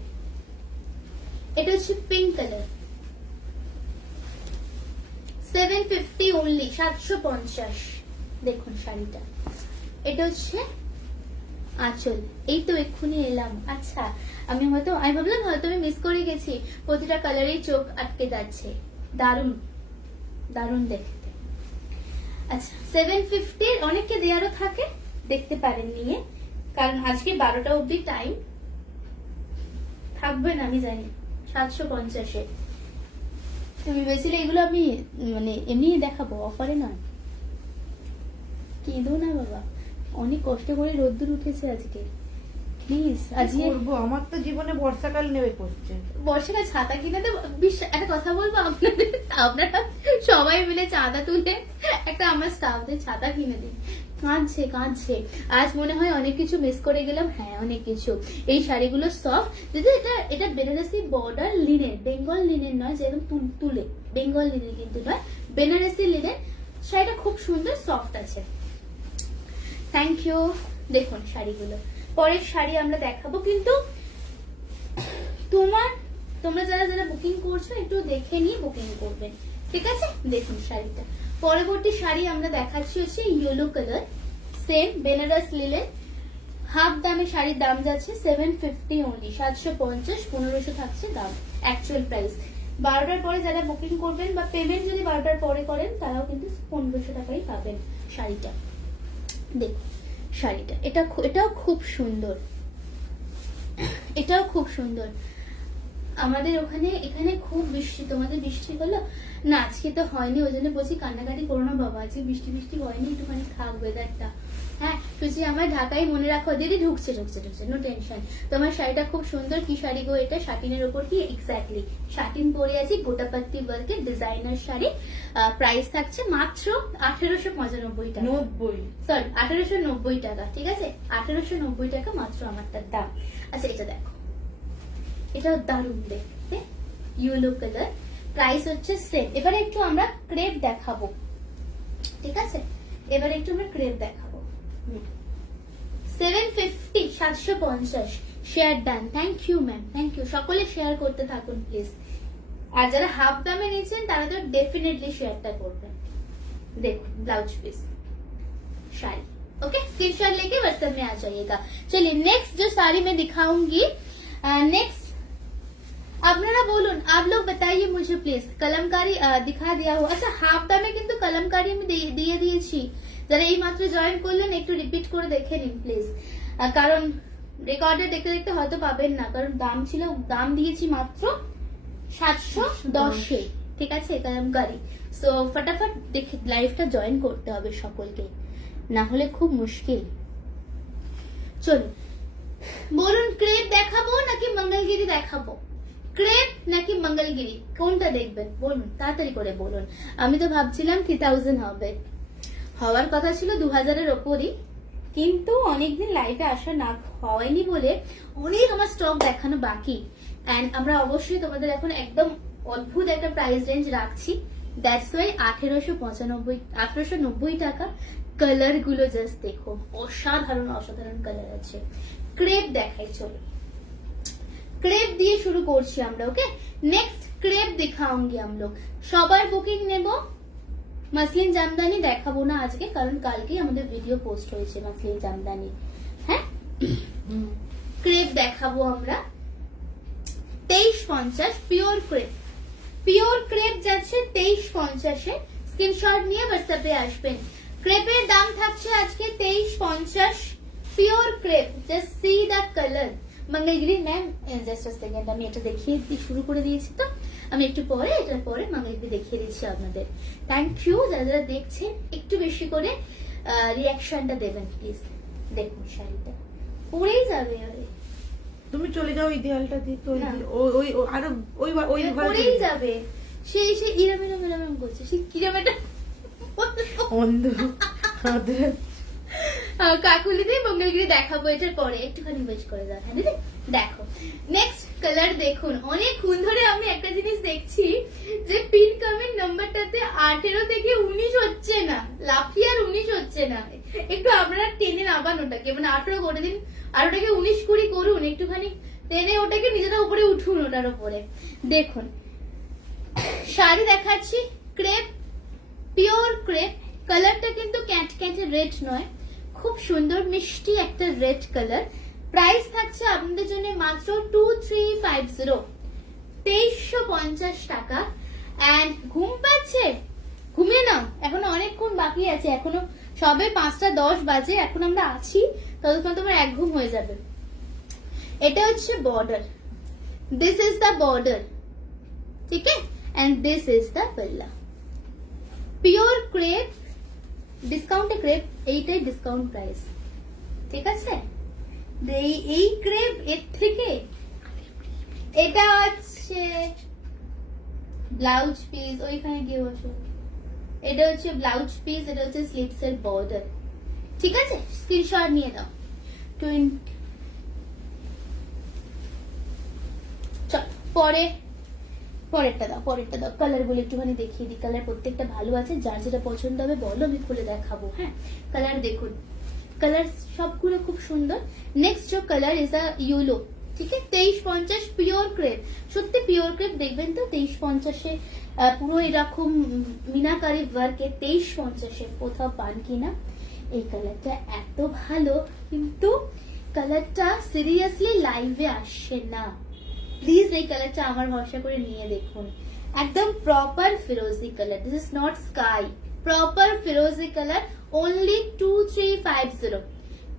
এটা হচ্ছে পিঙ্ক কালার। 750 অনলি, 750। দেখুন শাড়িটা, এটা হচ্ছে আঁচল। এই তো এক্ষুনি এলাম। আচ্ছা আমি ভাবলাম হয়তো আমি মিস করে গেছি, প্রতিটা কালারেই চোখ আটকে যাচ্ছে। দারুন দারুন দেখতে। আচ্ছা 750 অনেককে দেয়ারও থাকে, দেখতে পারেন নিয়ে, কারণ আজকে 12টা অবধি টাইম থাকবে না আমি জানি। 750-এ তুমি ভেবেছিলে এগুলো আমি মানে এমনি দেখাবো, অফারে নয়। কেঁদো না বাবা, অনেক কষ্ট করে রোদ্দুর উঠেছে আজকে। প্লিজ আজকে করবো, আমার তো জীবনে বর্ষাকাল নেমে পড়ছে। বর্ষাকাল ছাতা কিনে দেবো। একটা কথা বলবো আপনাদের, আপনারা সবাই মিলে চাঁদা তুলে একটা আমার স্টাফদের ছাতা কিনে দিন। কাঁদছে কাঁদছে, আজ মনে হয় অনেক কিছু মিস করে গেলাম। হ্যাঁ অনেক কিছু। এই শাড়িগুলো সফট দিদি, এটা Banarasi border linen, Bengal linen নয়, যেরকম তুলে বেঙ্গল লিনেন কিন্তু নয়, বেনারসি লিনেন। শাড়িটা খুব সুন্দর, সফট আছে। Thank you. দেখুন শাড়িগুলো, পরের শাড়ি আমরা দেখাবো, কিন্তু তোমরা যারা যারা বুকিং করছো একটু দেখে নিয়ে বুকিং করবেন, ঠিক আছে। দেখুন শাড়িটা। পরবর্তী শাড়ি আমরা দেখাচ্ছি হচ্ছে yellow colour, same Banaras linen, half দামে শাড়ির দাম যাচ্ছে 750 অনলি, 750, 1500 থাকছে দাম অ্যাকচুয়াল প্রাইস। 12টার পরে যারা বুকিং করবেন বা পেমেন্ট যদি 12টার পরে করেন তারাও কিন্তু 1500 টাকাই পাবেন শাড়িটা। দেখুন শাড়িটা, এটাও খুব সুন্দর, এটাও খুব সুন্দর। আমাদের এখানে খুব বৃষ্টি, তোমাদের বৃষ্টি হলো না? আজকে তো হয়নি, ওই জন্য বলছি কান্নাকাটি করো না বাবা, আজকে বৃষ্টি হয়নি, একটুখানি থাক ওয়েদারটা। হ্যাঁ তুই আমার ঢাকায় মনে রাখো, দিদি ঢুকছে, নো টেনশন। তোমার শাড়িটা খুব সুন্দর। কি শাড়ি গো এটা? শাটিনের উপর কি? এক্স্যাক্টলি শাটিন পরে আছি, গোটাপাত্তি ওয়ার্কের ডিজাইনার শাড়ি। প্রাইস থাকছে মাত্র 1895 টাকা, 90, সরি 1890 টাকা, ঠিক আছে? 1890 টাকা মাত্র আমারটার দাম। আচ্ছা এটা দেখো, এটা দারুণ দেখতে, ইয়েলো কালার, প্রাইস হচ্ছে সেম। এবারে একটু আমরা ক্রেপ দেখাবো, ঠিক আছে? এবারে একটু আমরা ক্রেপ দেখাবো। 750, 750 share done. Thank you ma'am, thank you. সকলে শেয়ার করতে থাকুন প্লিজ। আর যারা হাফ দামে নিয়েছেন তারা তো डेफिनेटली शेयरটা করবেন। देखो blouse piece sari, okay? Screenshot लेके व्हाट्सएप में आ जाइएगा। चलिए नेक्स्ट जो साड़ी मैं दिखाऊंगी, नेक्स्ट আপনারা বলুন, आप लोग बताइए मुझे प्लीज। कलमकारी दिखा दिया हो? अच्छा হাফ দামে কিন্তু কলমকারি আমি দিয়ে দিয়েছি। যারা এই মাত্র জয়েন করলেন একটু রিপিট করে দেখে নিন প্লিজ, কারণ রেকর্ডে দেখতে দেখতে হয়তো পাবেন না, কারণ দাম দিয়েছি মাত্র 710-এ, ঠিক আছে? কলমকারি। সো ফটাফট দেখে লাইভটা জয়েন করতে হবে সকলকে, না হলে খুব মুশকিল। চলুন বলুন, ক্রেপ দেখাবো নাকি মঙ্গলগিরি দেখাবো? ক্রেপ নাকি মঙ্গলগিরি, কোনটা দেখবেন বলুন, তাড়াতাড়ি করে বলুন। আমি তো ভাবছিলাম 3000 হবে, হওয়ার কথা ছিল 2000-এর ওপরই, কিন্তু অনেকদিন লাইভে আসা না হয়নি বলে অনেক আমার স্টক দেখানো বাকি। এন্ড আমরা অবশ্যই তোমাদের এখন একদম অদ্ভুত একটা প্রাইস রেঞ্জ রাখছি, দ্যাটস ওয়াই 1890 টাকা। কালার গুলো জাস্ট দেখো, অসাধারণ কালার আছে। ক্রেপ দেখাই, চলো ক্রেপ দিয়ে শুরু করছি আমরা, ওকে? নেক্সট ক্রেপ दिखाऊंगी हम लोग। সবার বুকিং নেব। মসলিন জামদানি দেখাবো না আজকে, কারণ কালকেই আমাদের ভিডিও পোস্ট হয়েছে মসলিন জামদানি। হ্যাঁ ক্রেপ দেখাবো আমরা 2350 পিওর ক্রেপ যাচ্ছে 2350-এ। স্ক্রিনশট নিয়ে হোয়াটসঅ্যাপে আসবেন। ক্রেপের দাম থাকছে আজকে 2350, pure crepe. Just see the colour. Mangalagiri ma'am just a second, আমি এটা দেখিয়ে শুরু করে দিয়েছি, তো আমি একটু পরে এটার পরে মঙ্গলগিরি দেখিয়ে দিচ্ছি আপনাদের। থ্যাংক ইউ যারা দেখছেন, একটু বেশি করে রিয়াকশনটা দেবেন প্লিজ। দেখুন শাড়িটা পরেই যাবে, তুমি চলে যাও এই দেয়ালটা দিয়ে, তো ওই আরো ওই পরেই যাবে। সেই ইরাম করছে, সে কিরম একটা অন্ধ কাকুলি দিয়ে মঙ্গলগিরি দেখাবো এটার পরে, একটুখানি ওয়েট করে যাও। হ্যাঁ দিদি দেখো নেক্সট কালার দেখুন। অনেকক্ষণ ধরে আমি একটা জিনিস দেখছি যে পিন কমেন্ট নাম্বারটাতে 18 থেকে 19 হচ্ছে না, লাফিয়ে আর 19 হচ্ছে না। একটু আপনারা টেনে নামান ওটাকে, মানে 18 করে দিন, আর ওটাকে 19-20 করুন, একটুখানি টেনে ওটাকে নিজেরা উপরে উঠুন, ওটার উপরে। দেখুন শাড়ি দেখাচ্ছি, ক্রেপ, পিওর ক্রেপ। কালারটা কিন্তু ক্যাটক্যাটে রেড নয়, খুব সুন্দর মিষ্টি একটা রেড কালার। প্রাইস থাকছে আপনাদের জন্য মাত্র 2350, 2350 টাকা। এন্ড ঘুম পাচ্ছে? ঘুমিয়ে নাও, এখনো অনেকক্ষণ বাকি আছে, এখনো সবে 5:10 বাজে, এখন আমরা আছি, ততক্ষণ তোমার এক ঘুম হয়ে যাবে। এটা হচ্ছে border, this is the border, ঠিক আছে? এন্ড দিস ইজ দ্য পাল্লা। পিওর ক্রেপ, ডিসকাউন্টে ক্রেপ, এইটাই ডিসকাউন্ট প্রাইস, ঠিক আছে? এই ক্রেপ এর থেকে এটা হচ্ছে ব্লাউজ পিস, ওইখানে গিয়ে বসো। এটা হচ্ছে ব্লাউজ পিস, এটা হচ্ছে স্লিভস এর বর্ডার, ঠিক আছে? স্ক্রিনশট নিয়ে দাও। পরেরটা দাও কালার গুলো একটুখানি দেখিয়ে দিই। কালার প্রত্যেকটা ভালো আছে, যার যেটা পছন্দ হবে বলো, আমি খুলে দেখাবো। হ্যাঁ কালার দেখুন, কালার সবগুলো খুব সুন্দর। নেক্সট जो कलर इज अ येलो, ঠিক আছে? 2350 পিওর ক্রেপ, সত্যি পিওর ক্রেপ দেখবেন তো 2350-এ পুরো এরকম মিনাকারি ওয়ার্কে 2350-এ কোথাও পান কিনা। এই কালারটা এত ভালো, কিন্তু কালারটা সিরিয়াসলি লাইভে আসছে না, প্লিজ এই কালারটা আমার ভরসা করে নিয়ে দেখুন। একদম প্রপার ফিরোজি colour, this is not sky, proper ফিরোজি কালার, অনলি 2350,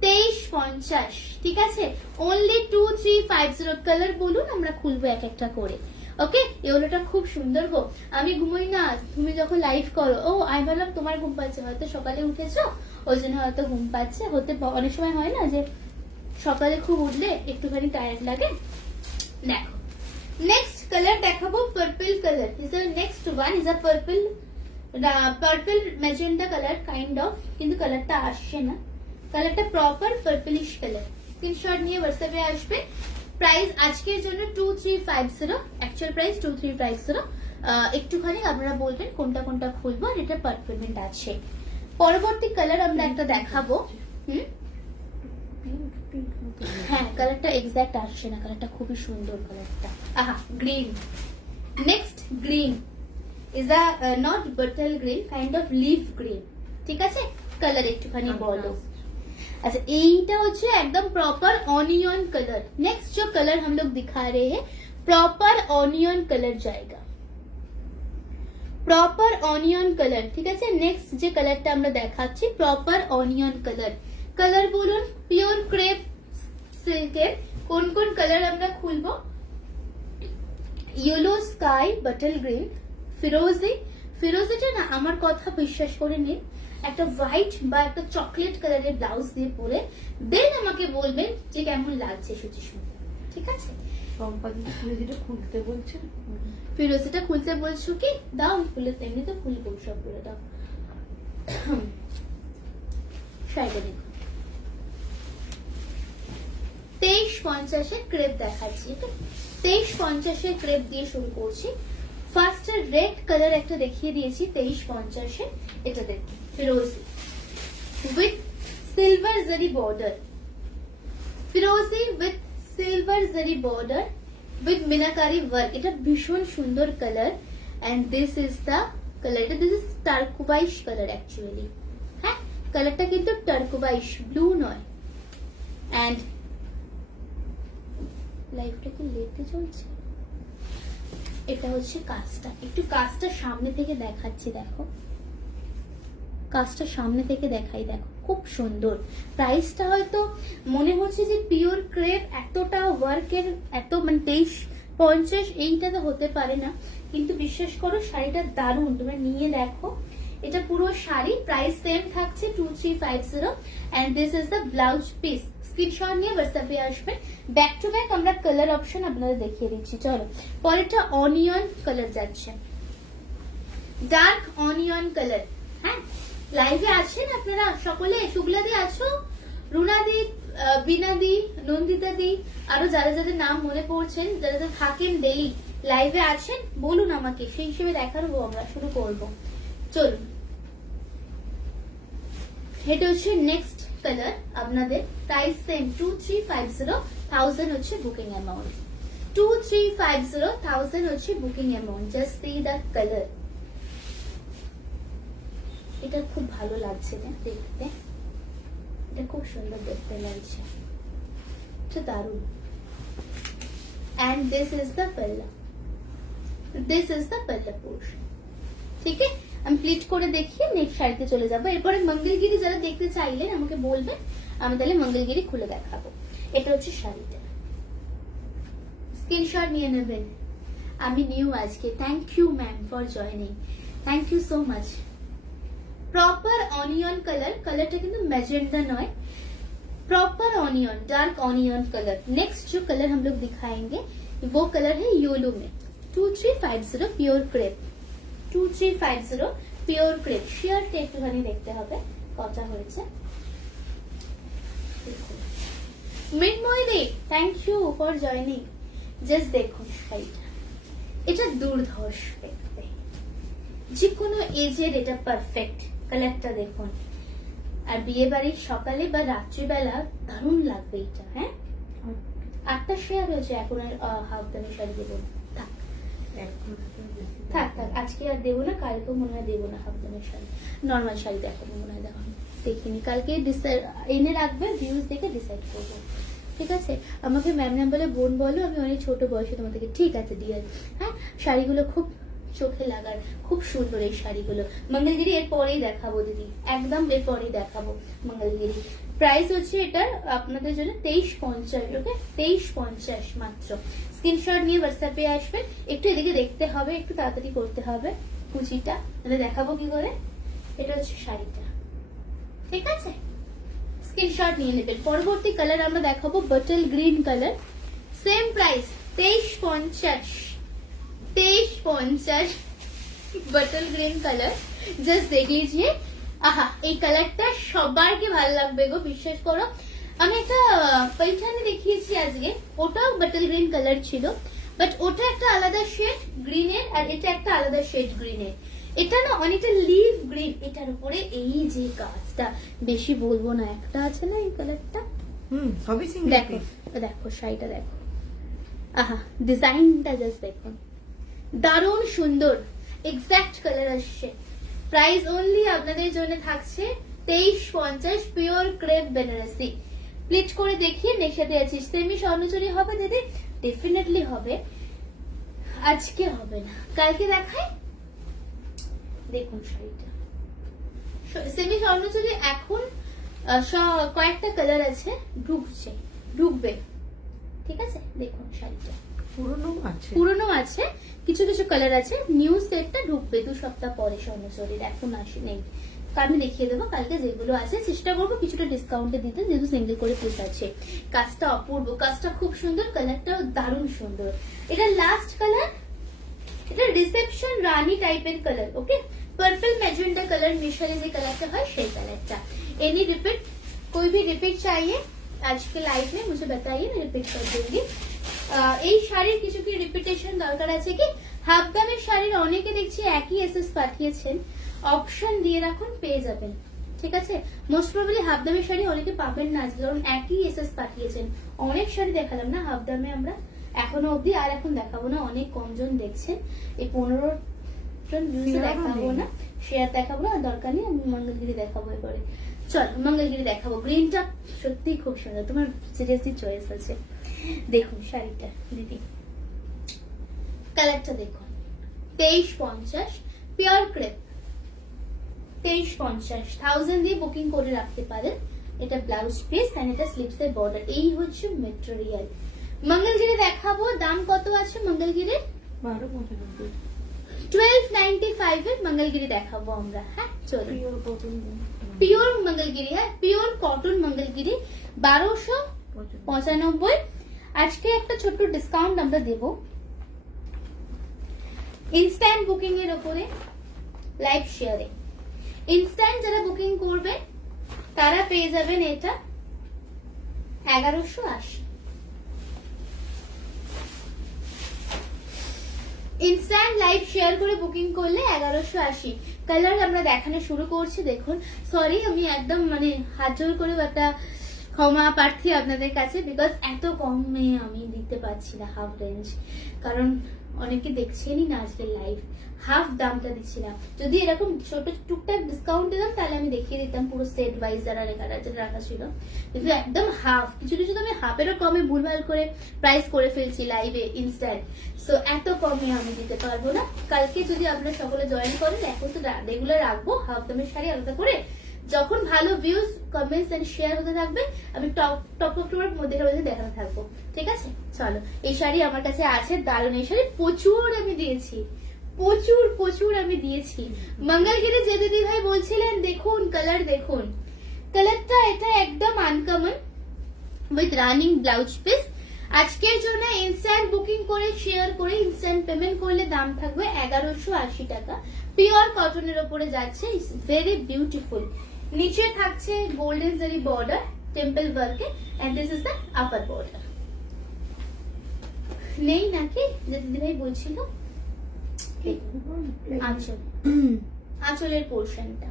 2350, ঠিক আছে, অনলি 2350। কালার বলুন, আমরা খুলবো এক একটা করে। ওকে, ইয়েলোটা খুব সুন্দর গো। আমি ঘুমোই না, তুমি যখন লাইভ করো, ও আমি ভাবলাম তোমার ঘুম পাচ্ছে, হয়তো সকালে উঠেছো ওই জন্য হয়তো ঘুম পাচ্ছে, অনেক সময় হয় না যে সকালে খুব উঠলে একটুখানি টায়ার্ড লাগে। দেখো নেক্সট কালার দেখাবো, purple colour is the next one, is a purple magenta colour kind of, কিন্তু কালারটা আসছে না, কালারটা প্রপার পার্পলিশ কালার। স্ক্রিনশট নিয়ে হোয়াটসঅ্যাপে আসবে। প্রাইস আজকের জন্য 2350, অ্যাকচুয়াল প্রাইস 2350। একটুখানি আপনারা বলবেন কোনটা কোনটা খুলবো, আর এটা পারফরমেন্ট আছে। পরবর্তী কালার আমরা একটা দেখাবো। হ্যাঁ, কালারটা এক্সাক্ট আসছে না, কালারটা খুবই সুন্দর কালারটা। আহা, green. Next green is a not bottle green, kind of leaf green, ঠিক আছে। কালার একটুখানি বলো। अच्छा, এইটা হচ্ছে একদম প্রপার অনিয়ন कलर। नेक्स्ट जो कलर हम लोग दिखा रहे हैं प्रॉपर ऑनियन कलर जाएगा, প্রপার অনিয়ন কালার, ঠিক আছে। নেক্সট যে কালারটা আমরা দেখাচ্ছি প্রপার অনিয়ন কালার। কালার বলুন, পিওর ক্রেপ সিল্কের কোন কোন কালার আমরা খুলবো? ইয়েলো স্কাই, বটল গ্রিন, ফিরোজি। ফিরোজিটা না আমার কথা বিশ্বাস করে নিন, একটা হোয়াইট বা একটা চকলেট কালারের ব্লাউজ দিয়ে পরে দেন আমাকে বলবেন যে কেমন লাগছে সুচির সঙ্গে, ঠিক আছে। ফিরোজিটা খুলতে বলছে, ফিরোজিটা খুলতে বলছো কি? দাও খুলে, তেমনি তো খুলবো সব করে দাও। শাড়িটা দেখো 2350 ক্রেপ দেখাচ্ছি, 2350 ক্রেপ দিয়ে শুরু করছি। ফার্স্ট রেড কালার একটা দেখিয়ে দিয়েছি 2350, এটা দেখো ফিরোজি উইথ সিলভার জারি বর্ডার, ফিরোজি with silver zari border with meenakari work, এটা ভীষণ সুন্দর colour. And this is the colour, this is turquoise colour actually, হ্যাঁ কালারটা কিন্তু টার্কোয়াইশ, ব্লু নয়। এন্ড লাইফটা কি লেটে চলছে, এটা হচ্ছে কাজটা, একটু কাজটা সামনে থেকে দেখাচ্ছি, দেখো কাজটা সামনে থেকে দেখাই, দেখো খুব সুন্দর। প্রাইসটা হয়তো মনে হচ্ছে যে পিওর ক্রেপ, এতটা ওয়ার্কের, এত মানে 2350 এইটা তো হতে পারে না, কিন্তু বিশ্বাস করো শাড়িটা দারুণ, তোমরা নিয়ে দেখো। এটা পুরো শাড়ি প্রাইস সেম থাকছে 2350, and this is the blouse piece. Screenshot নিয়ে হোয়াটসঅ্যাপে আসবে। ব্যাক টু ব্যাক আমরা কালার অপশন আপনাদের দেখিয়ে দিচ্ছি। চলো পরেরটা অনিয়ন কালার যাচ্ছে, ডার্ক অনিয়ন কালার। হ্যাঁ, লাইভে আছেন আপনারা সকলে? শুক্লাদি আছো, রুনাদি, বিনাদি, নন্দিতাদি, আরো যারা যাদের নাম মনে পড়ছেন, যারা যারা থাকেন ডেলি লাইভে আছেন বলুন আমাকে, সেই হিসেবে দেখাবো আমরা, শুরু করব। চলুন, এটা হচ্ছে নেক্সট কালার আপনাদের। প্রাইস সেম 2350, 1000 হচ্ছে বুকিং অ্যামাউন্ট, 2350, 1000 হচ্ছে booking amount. Just see the colour, এটা খুব ভালো লাগছে না দেখতে, এটা খুব সুন্দর দেখতে লাগছে, এটা দারুণ। এন্ড দিস ইজ দ্য পাল্লা, দিস ইজ দ্য পাল্লা পোর্শন, ঠিক আছে। আমি প্লিট করে দেখিয়ে নেক্সট শাড়িতে চলে যাবো। এরপরে মঙ্গলগিরি যারা দেখতে চাইলেন আমাকে বলবেন, আমি তাহলে মঙ্গলগিরি খুলে দেখাবো। এটা হচ্ছে শাড়িটা, স্ক্রিনশট নিয়ে নেবেন। আমি নিউ আজকে, thank you ma'am for joining, thank you so much. Proper onion colour, कलरটা কিন্তু मैजेंटा নয়, proper onion, dark onion colour. Next जो कलर हम लोग दिखाएंगे वो कलर है येलो में, 2350 प्योर क्रेप, 2350 प्योर क्रेप। शेयरটা একটুখানি দেখতে হবে কত হয়েছে। Minmoyee, thank you for joining. Just দেখুন শাড়িটা, এটা দুর্ধর্ষ দেখতে, যে কোনো এজের এটা পারফেক্ট। কালারটা দেখুন, আর বিয়ে বাড়ির সকালে বা রাত্রিবেলা দারুণ লাগবে এটা। হ্যাঁ, 8টা শেয়ার হয়েছে, এখন আর হাফ দামি শাড়ি দেবো না, থাক থাক থাক, আজকে আর দেবো না, কালকেও মনে হয় দেবো না হাফ দামের শাড়ি, নর্মাল শাড়ি দেখো মনে হয়। দেখো দেখিনি, কালকে এনে রাখবে, ভিউজ দেখে ডিসাইড করবো, ঠিক আছে? আমাকে ম্যাম ম্যাম বলে বোন বলো, আমি অনেক ছোট বয়সে তোমাদেরকে, ঠিক আছে ডিয়ার। হ্যাঁ, শাড়িগুলো খুব চোখে লাগার, খুব সুন্দর এই শাড়িগুলো। মঙ্গলগিরি এর পরেই দেখাবো দিদি, একদম এর পরেই দেখাবো মঙ্গলগিরি। প্রাইস হচ্ছে এটার আপনাদের জন্য 2350, ওকে 2350 মাত্র। স্ক্রিনশট নিয়ে হোয়াটসঅ্যাপে আসবেন। একটু এদিকে দেখতে হবে, একটু তাড়াতাড়ি করতে হবে কুচিটা, তাহলে দেখাবো কি করে। এটা হচ্ছে শাড়িটা, ঠিক আছে? স্ক্রিনশট নিয়ে নেবেন। পরবর্তী কালার আমরা দেখাবো bottle green colour, same price 2350, 2350 bottle green colour. Just দেখ লিজিয়ে, আহা এই কালারটা সবার কি ভালো লাগবে গো, বিশ্বাস করো। আমি একটা পৈঠানি দেখিয়েছি আজকে, ওটাও বটল গ্রিন কালার ছিল, বাট ওটা একটা আলাদা শেড গ্রিনের, আর এটা একটা আলাদা শেড গ্রিনের। এটা না অনেকটা লিভ গ্রিন, এটার উপরে এই যে কাজটা, বেশি বলবো না, একটা আছে না এই কালারটা, সবই সিঙ্গেল দেখো দেখো শাড়িটা দেখো, আহা ডিজাইনটা জাস্ট দেখুন, দারুণ সুন্দর, এক্সাক্ট কালার আসছে। প্রাইস অনলি আপনাদের জন্য থাকছে 2350, পিওর ক্রেপ বেনারসি। প্লিট করে দেখিয়ে নেশাতে আছিস, সেমি স্বর্ণচুরি হবে দিদি? ডেফিনেটলি হবে, আজকে হবে না, কালকে দেখায়। দেখুন শাড়িটা সেমি স্বর্ণচুরি, এখন কয়েকটা কালার আছে, ঢুকবে, ঠিক আছে? দেখুন শাড়িটা পুরনো আছে, কিছু কিছু কালার আছে, নিউ সেটটা ঢুকবে 2 সপ্তাহ পরে স্বর্ণচুরির, এখন আসে নেই। আমি দেখিয়ে দেবো কালকে যেগুলো আছে, চেষ্টা করবো কিছুটা ডিসকাউন্টে দিতে, যেহেতু সিঙ্গেল করে পিস আছে। কাজটা অপূর্ব, কাজটা খুব সুন্দর, কালারটাও দারুণ সুন্দর। এটা লাস্ট কালার, এটা রিসেপশন রানী টাইপের কালার, ওকে? पर्पल मैजेंटा कलर मिशाले जो कलर है সেই कलर। एनी रिपीट, कोई भी रिपीट चाहिए आज के लाइव में मुझे बताइए, मैं रिपीट कर दूंगी। এই শাড়ির কিছু কি রিপিটেশন দরকার আছে কি? হাফ দামের শাড়ির অনেকে দেখছি একই এসএস পাঠিয়েছেন, অপশন দিয়ে রাখুন, পেয়ে যাবেন, ঠিক আছে? মোস্ট প্রবাবলি হাফ দামের শাড়ি অনেকে পাবেন না, কারণ একই এসএস পাঠিয়েছেন। অনেক শাড়ি দেখালাম না হাফ দামে আমরা এখনো অবধি, আর এখন দেখাবো না, অনেক কম জন দেখছেন। এই 15 দেখাবো না, শেয়ার দেখাবো না, দরকার নেই। আমি মঙ্গলগিরি দেখাবো এবারে, চল মঙ্গলগিরি দেখাবো। গ্রিনটা সত্যি খুব সুন্দর, তোমার সিরিয়াসলি চয়েস আছে। দেখুন শাড়িটা দিদি, কালারটা দেখুন, 2350, পিওর ক্রেপ, 2350, 1000 দিয়ে বুকিং করে রাখতে পারেন। এটা ব্লাউজ পিস এন্ড এটা স্লিপস এর বর্ডার, এই হচ্ছে মেটেরিয়াল। মঙ্গলগিরি দেখাবো, দাম কত আছে মঙ্গলগিরির? 1295 এর মঙ্গলগিরি দেখাবো আমরা। হ্যাঁ চলো, পিওর মঙ্গলগিরি, হ্যাঁ পিওর কটন মঙ্গলগিরি, 1295। আজকে একটা ছোট্ট ডিসকাউন্ট আমরা দেব ইনস্ট্যান্ট বুকিং এর উপরে, লাইভ শেয়ারে। ইনস্ট্যান্ট যারা বুকিং করবে তারা পেয়ে যাবেন এটা 1180। ইনস্ট্যান্ট লাইভ শেয়ার করে বুকিং করলে 1180। কালার আমরা দেখানো শুরু করছি, দেখুন। সরি আমি একদম মানে হাত জোর করে একটা ক্ষমা প্রার্থী আপনাদের কাছে, বিকজ এত কমে আমি দিতে পারছি না হাফ রেঞ্জ, কারণ অনেকে দেখছেনই না আজকে লাইভ, হাফ দামটা দিচ্ছিলাম। যদি এরকম ছোট টুকটাক ডিসকাউন্ট দিতাম তাহলে আমি দেখিয়ে দিতাম পুরো সেট ওয়াইজ যারা রাখা ছিল, কিন্তু একদম হাফ, কিছু কিছু তো আমি হাফেরও কমে ভুলভাল করে প্রাইস করে ফেলছি লাইভে ইনস্ট্যান্ট। সো এত কমে আমি দিতে পারবো না। কালকে যদি আপনারা সকলে জয়েন করেন, এখন তো রেগুলার রাখবো হাফ দামের শাড়ি আলাদা করে, যখন ভালো ভিউজ কমেন্টস এন্ড শেয়ার হতে থাকবে আমি টপ মধ্যে দেখাতে থাকবো, ঠিক আছে? চলো, এই শাড়ি আমার কাছে আছে, দারুণ। এই শাড়ি প্রচুর আমি দিয়েছি, প্রচুর আমি দিয়েছি। মঙ্গলগিরি যে দিদি ভাই বলছিলেন, দেখুন কালার, দেখুন কালারটা, এটা একদম uncommon with running blouse piece. আজকের জন্য ইনস্ট্যান্ট বুকিং করে শেয়ার করে ইনস্ট্যান্ট পেমেন্ট করলে দাম থাকবে 1180 টাকা। পিওর কটনের উপরে যাচ্ছে, ইটস ভেরি বিউটিফুল। নিচে থাকছে গোল্ডেন জারি বর্ডার টেম্পল ওয়ার্কে, and this is the upper border. নেই নাকি যে দিদি ভাই বলছিল? আঁচলের পোর্শনটা,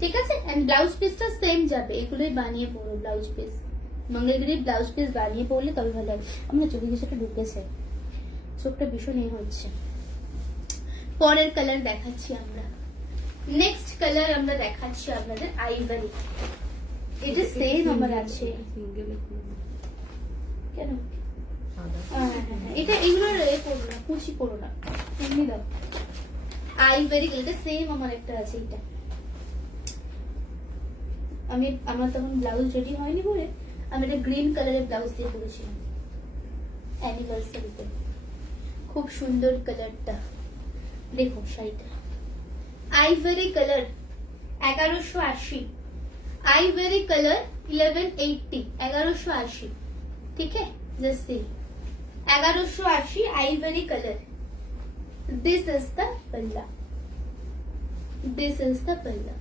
ঠিক আছে? এন্ড ব্লাউজ পিসটা সেম যাবে, এগুলোই বানিয়ে পড়ো ব্লাউজ পিস। মঙ্গলগিরির ব্লাউজ পিস বানিয়ে পড়লে তবে ভালো হবে। আমরা চোখে কিছুটা ঢুকেছে, চোখটা ভীষণ হচ্ছে। পরের কালার দেখাচ্ছি আমরা, নেক্সট কালার আমরা দেখাচ্ছি আপনাদের আইভরি। এটা সেম আমার আছে। সিঙ্গেল কেন? সাদা এটা এগুলো করবো না, কুচি করো না, এমনি দাও। আইভরি কালারটা সেম আমার একটা আছে। এটা আমার তখন ব্লাউজ রেডি হয়নি বলে আমি এটা গ্রিন কালারের ব্লাউজ দিয়ে করেছিলাম অ্যানিভার্সারিতে। খুব সুন্দর কালারটা, দেখো শাড়িটা। আইভরি কালার 1180, आइवरी कलर 1180, 1180, ठीक है। जैसे 1180 Ivory colour. This is the पल्ला, दिस इज द पल्ला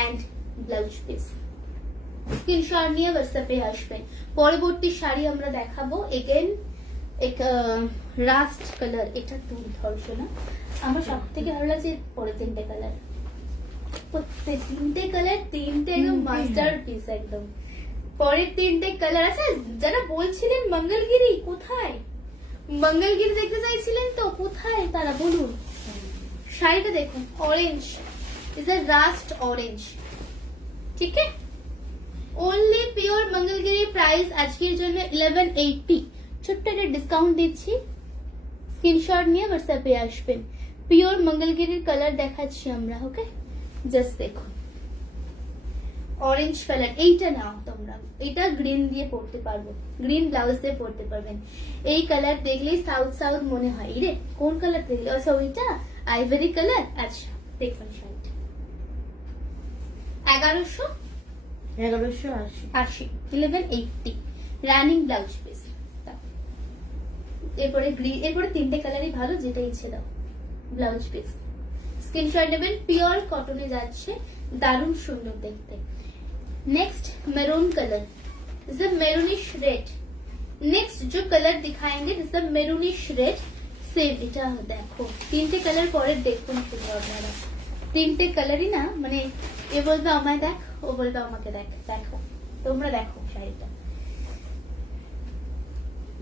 एंड ब्लाउज पिस। স্ক্রিনশট নিয়ে হোয়াটসঅ্যাপে আসবেন। পরবর্তী শাড়ি আমরা দেখাবো এগেন এক রাস্ট কালার। এটা তুমি ধরছো না, আমার সব থেকে ভালো লাগছে পরে তিনটে কালার। তিনটে কালার, তিনটে একদম মাস্টার পিস একদম। পরের তিনটে কালার আছে। যারা বলছিলেন মঙ্গলগিরি কোথায়, মঙ্গলগিরি দেখতে চাইছিলেন তো কোথায় তারা বলুন। শাড়িটা দেখুন, orange, is a rushed orange, ঠিক আছে। ओनली प्योर मंगलगिरी प्राइस আজকের জন্য 1180। ছোট্ট একটা ডিসকাউন্ট দিচ্ছি, স্ক্রিনশট নিয়ে হোয়াটসঅ্যাপে আসবেন। পিওর মঙ্গলগিরির কালার দেখাচ্ছি আমরা, ওকে। জাস্ট দেখুন অরেঞ্জ কালার, এইটা নাও তোমরা, এটা গ্রিন দিয়ে পরতে পারবো, গ্রিন ব্লাউজ দিয়ে পরতে পারবেন। এই কালার দেখলেই সাউথ সাউথ মনে হয় রে। কোন কালার দেখলে? আচ্ছা ওইটা আইভরি কালার। আচ্ছা দেখুন শাড়িটা 1180, 1180 রানিং ব্লাউজ পিস। এরপরে গ্রিন, এরপরে তিনটে কালারই ভালো, যেটা ইচ্ছে দাও। ব্লাউজ পিস স্ক্রিনশট নেবেন। পিওর কটনে যাচ্ছে, দারুণ সুন্দর দেখতে। Next maroon colour, is a maroonish red. Next जो कलर दिखाएंगे is a maroonish red. Same এটা দেখো, তিনটে কালার পরে দেখুন শুধু আপনারা। তিনটে কালারই না, মানে এ বলবে আমায় দেখ, ও বলবে আমাকে দেখ। দেখো তোমরা দেখো শাড়িটা,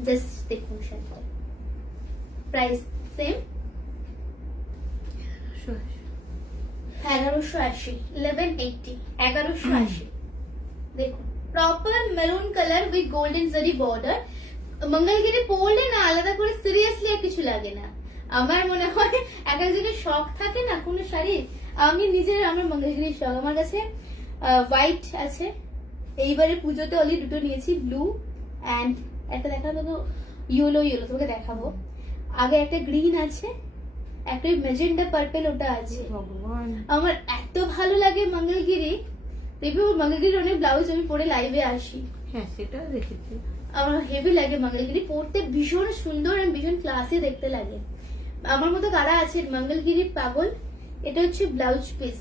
জাস্ট দেখুন শাড়িটা। Price same 1180, 1180, 1180। দেখুন proper maroon colour with golden জরি বর্ডার। মঙ্গলগিরি পরলে না আলাদা করে সিরিয়াসলি আর কিছু লাগে না। আমার মনে হয় এক একজনের শখ থাকে না কোনো শাড়ি। আমি নিজের, আমার মঙ্গলগিরির শখ। আমার কাছে হোয়াইট আছে, এইবারে পুজোতে অলি দুটো নিয়েছি, ব্লু অ্যান্ড একটা দেখাবো তো ইয়েলো, ইয়েলো তোমাকে দেখাবো। আগে একটা গ্রিন আছে, একটা ম্যাজেন্ডা পার্পল ওটা আছে। আমার এত ভালো লাগে মঙ্গলগিরি। দেখবি মঙ্গলগিরির অনেক ব্লাউজ আমি পরে লাইভে আসি। হ্যাঁ সেটা দেখেছি। আমার হেভি লাগে মঙ্গলগিরি পরতে, ভীষণ সুন্দর আর ভীষণ ক্লাসি দেখতে লাগে। আমার মতো কারা আছে মঙ্গলগিরির পাগল। এটা হচ্ছে ব্লাউজ পিস,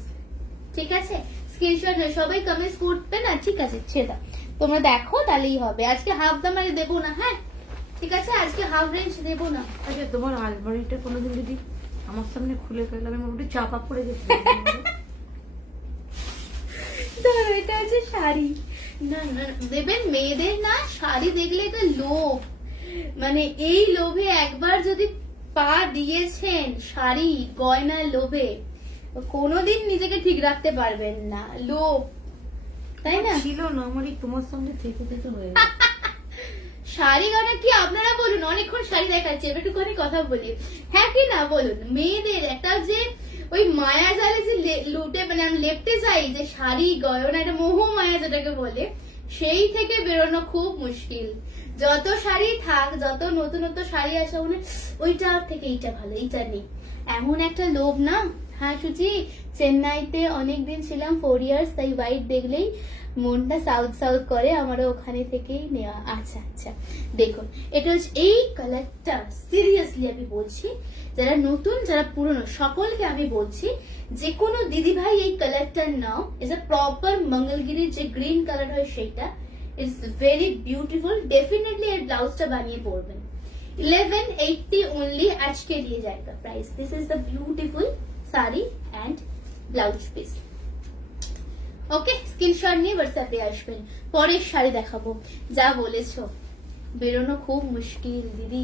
ঠিক আছে। স্ক্রিনশট না, সবাই কমেন্টস করবে না, ঠিক আছে ছেড়ে দাও। তোমরা দেখো তাহলেই হবে। আজকে হাফ দাম আর দেবো না, হ্যাঁ ঠিক আছে, আজকে হাফ রেঞ্জ দেবো না। আচ্ছা তোমার আলমারিটা কোনোদিন যদি আমার সামনে খুলে ফেললাম, আমি মোটামুটি চাপা পড়ে গেছি। এটা হচ্ছে শাড়ি। না না দেবেন, মেয়েদের না শাড়ি দেখলে এটা লোভ, মানে এই লোভে একবার যদি পা দিয়েছেন শাড়ি গয়নার লোভে, কোনোদিন নিজেকে ঠিক রাখতে পারবেন না। লোভ, তাই না? ছিল না আমার, তোমার সামনে থেকে থেকে হয়ে শাড়ি গয়না কি আপনারা বলুন। অনেকক্ষণ শাড়ি দেখাচ্ছি, এবার একটুখানি কথা বলি, হ্যাঁ কি না বলুন। মেয়েদের একটা যে ওই মায়া জালে যে লুটে, মানে আমি লেপটে যাই যে শাড়ি গয়না, একটা মোহ মায়া যেটাকে বলে, সেই থেকে বেরোনো খুব মুশকিল। যত শাড়ি থাক, যত নতুন নতুন শাড়ি আসে, মানে ওইটা থেকে এইটা ভালো, এইটা নেই, এমন একটা লোভ না। হ্যাঁ সুচি, চেন্নাইতে অনেকদিন ছিলাম 4 ইয়ার্স, তাই হোয়াইট দেখলেই মনটা সাউথ সাউথ করে। আমারও ওখানে থেকেই নেওয়া। আচ্ছা আচ্ছা দেখুন, এটা হচ্ছে এই কালারটা। সিরিয়াসলি আমি বলছি, যারা নতুন যারা পুরনো সকলকে আমি বলছি, যে কোনো দিদি ভাই এই কালারটা নাও। ইজ আ প্রপার মঙ্গলগিরির যে গ্রিন কালার হয় সেইটা, ইটস ভেরি বিউটিফুল। ডেফিনেটলি এর ব্লাউজটা বানিয়ে পরবেন। 1180 ओनली आज के लिए जाएगा price. This is the beautiful sari and blouse piece, okay. Screenshot নিয়ে হোয়াটসঅ্যাপে আসবেন। পরের শাড়ি দেখাবো। যা বলেছো, বেরোনো খুব মুশকিল দিদি,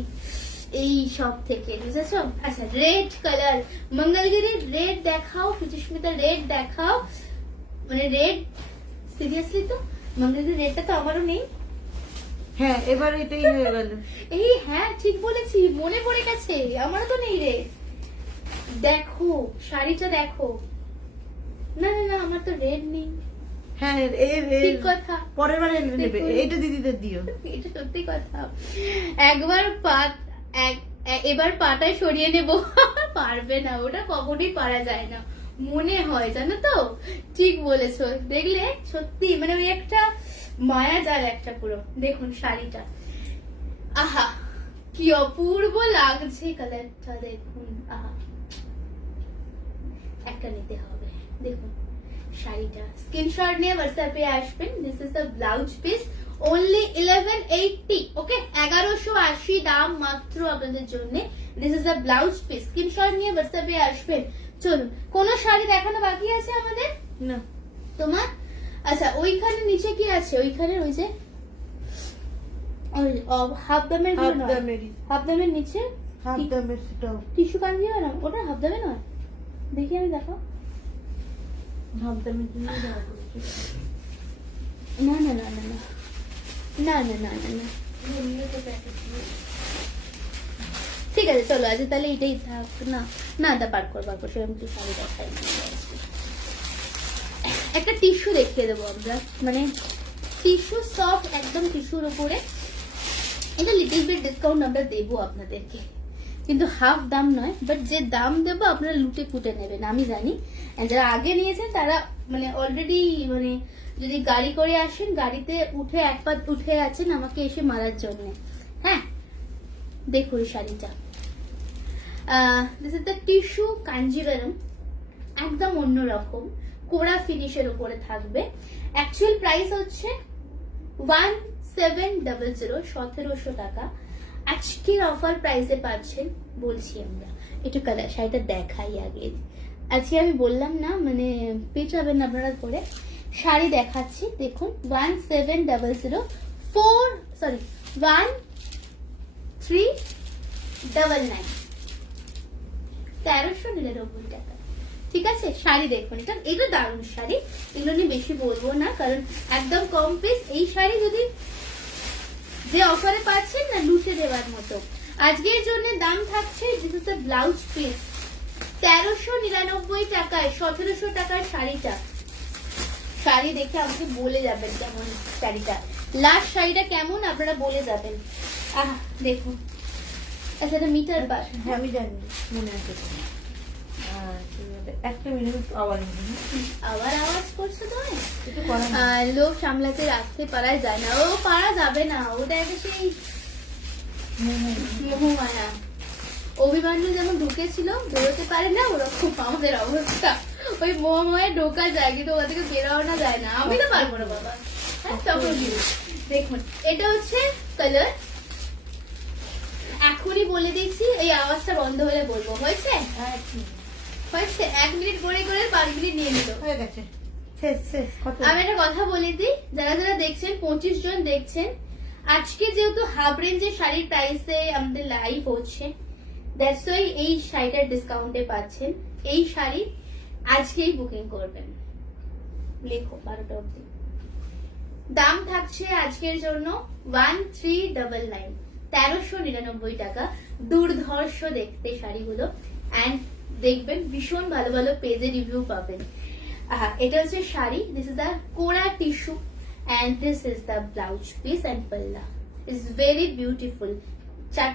এই সব থেকে বুঝেছো। আচ্ছা রেড কালার, মঙ্গলগিরি রেড দেখাও, সুচিস্মিতা রেড দেখাও, মানে রেড সিরিয়াসলি তো মঙ্গলগিরি রেডটা তো আমারও নেই। হ্যাঁ এবার এটাই হয়ে গেল। এই হ্যাঁ ঠিক বলেছি, মনে পড়ে গেছে, আমারও তো নেই রে। দেখো শাড়িটা দেখো, না না না আমার তো রেড নেই। হ্যাঁ ঠিক কথা, পরের বার নেবে, দেখুন। এইটা দিদিদের দিও। এটা সত্যি কথা। একবার এবার পাটায় সরিয়ে নেব। পারবে না, ওটা কখনোই পারা যায় না মনে হয়, জানো তো। ঠিক বলেছো, দেখলে সত্যি মানে ওই একটা মায়া জাল একটা পুরো। দেখুন শাড়িটা, আহা কি অপূর্ব লাগছে কালারটা, দেখুন আহা, একটা নিতে হবে। দেখুন শাড়িটা, স্ক্রিনশট নিয়ে হোয়াটসঅ্যাপে আসবেন। This is the blouse piece, only 1180, ওকে 1180 দাম মাত্র আপনাদের জন্য। This is the blouse piece, screenshot নিয়ে হোয়াটসঅ্যাপে আসবেন। চলুন, কোন শাড়ি দেখানো বাকি আছে আমাদের না তোমার? আচ্ছা ওইখানে নিচে কি আছে, ওইখানে ওই যে হাফ দামের, হাফ দামেরই, হাফ দামের নিচে হাফ দামের সেটাও টিস্যু কাঞ্জি না, ওটা হাফ দামে নয়, দেখি আমি দেখো। হাফ দামের জন্য দেওয়া করেছে। না না না না না না না না না না, ঠিক আছে চলো আজ তাহলে এটাই থাক। না না দা পার করবো সেরকম কিছু শাড়ি দেখাই না। একটা টিস্যু দেখিয়ে দেবো আমরা, মানে টিস্যু সফট একদম টিস্যুর উপরে। এটা লিটল বিট ডিসকাউন্ট আমরা দেবো আপনাদেরকে, কিন্তু হাফ দাম নয়, বাট যে দাম দেবো আপনারা লুটে পুটে নেবেন আমি জানি। আর যারা আগে নিয়েছেন তারা মানে অলরেডি মানে যদি গাড়ি করে আসেন, গাড়িতে উঠে এক পা উঠে আছেন আমাকে এসে মারার জন্য। হ্যাঁ দেখুন শাড়িটা, this is the tissue Kanjivaram, একদম অন্যরকম কোরা ফিনিশের উপরে থাকবে। অ্যাকচুয়াল প্রাইস হচ্ছে 1700, 1700 টাকা। আজকের অফার প্রাইসে পাচ্ছেন বলছি আমরা। একটু কালার শাড়িটা দেখাই আগে, আজকে আমি বললাম না মানে পেঁচাবেন আপনারা করে। শাড়ি দেখাচ্ছি দেখুন, 1700, 1399, 1399 টাকা। ঠিক আছে শাড়ি দেখুন, এটা দারুণ শাড়ি, এগুলো নিয়ে বেশি বলবো না কারণ একদম কম পিস। এই শাড়ি যদি যে অফারে পাচ্ছেন না লুটে দেওয়ার মতো। আজকের জন্য দাম থাকছে, this is the blouse piece, 1399 টাকায় 1700 টাকার শাড়িটা। শাড়ি দেখে আমাকে বলে যাবেন কেমন শাড়িটা, লাস্ট শাড়িটা কেমন আপনারা বলে যাবেন। আহ দেখুন, আচ্ছা এটা মিটার পাস, হ্যাঁ আমি জানি, মনে আছে। একটা মিনিট আবার আবার আওয়াজ করছে তো কিছু করার নেই। লোক সামলাতে রাখতে পারা যায় না, ও পারা যাবে না, ওটা একটা সেই মোহমায়া। অভিমান্যু যেমন ঢুকেছিল বেরোতে পারে না, ওরকম আমাদের অবস্থা। ওই মোহমায়া ঢোকা যায় কিন্তু ওখান থেকে বেরোনো যায় না। আমি তো পারবো না বাবা। হ্যাঁ তখন দেখুন এটা হচ্ছে কালার, এখনই বলে দিচ্ছি, এই আওয়াজটা বন্ধ হলে বলবো। হয়েছে হয়েছে, 1 মিনিট করে করে 5 মিনিট নিয়ে নিল, হয়ে গেছে, শেষ শেষ। কত? আমি একটা কথা বলে দিই, যারা যারা দেখছেন 25 জন দেখছেন, আজকে যেহেতু হাফ রেঞ্জের শাড়ির প্রাইসে আমাদের লাইভ হচ্ছে, দ্যাটস ওয়াই এই শাড়িটার ডিসকাউন্টে পাচ্ছেন। এই শাড়ি আজকেই বুকিং করবেন, লেখো 12টা অবধি। দাম থাকছে আজকের জন্য 1399, 1399 টাকা। দুর্ধর্ষ দেখতে শাড়িগুলো, অ্যান্ড দেখবেন ভীষণ ভালো ভালো পেজে রিভিউ পাবেন। এটা হচ্ছে শাড়ি, দিস ইজ দ্য কোরা tissue and this is the blouse piece and পাল্লা, ইজ ভেরি বিউটিফুল। 4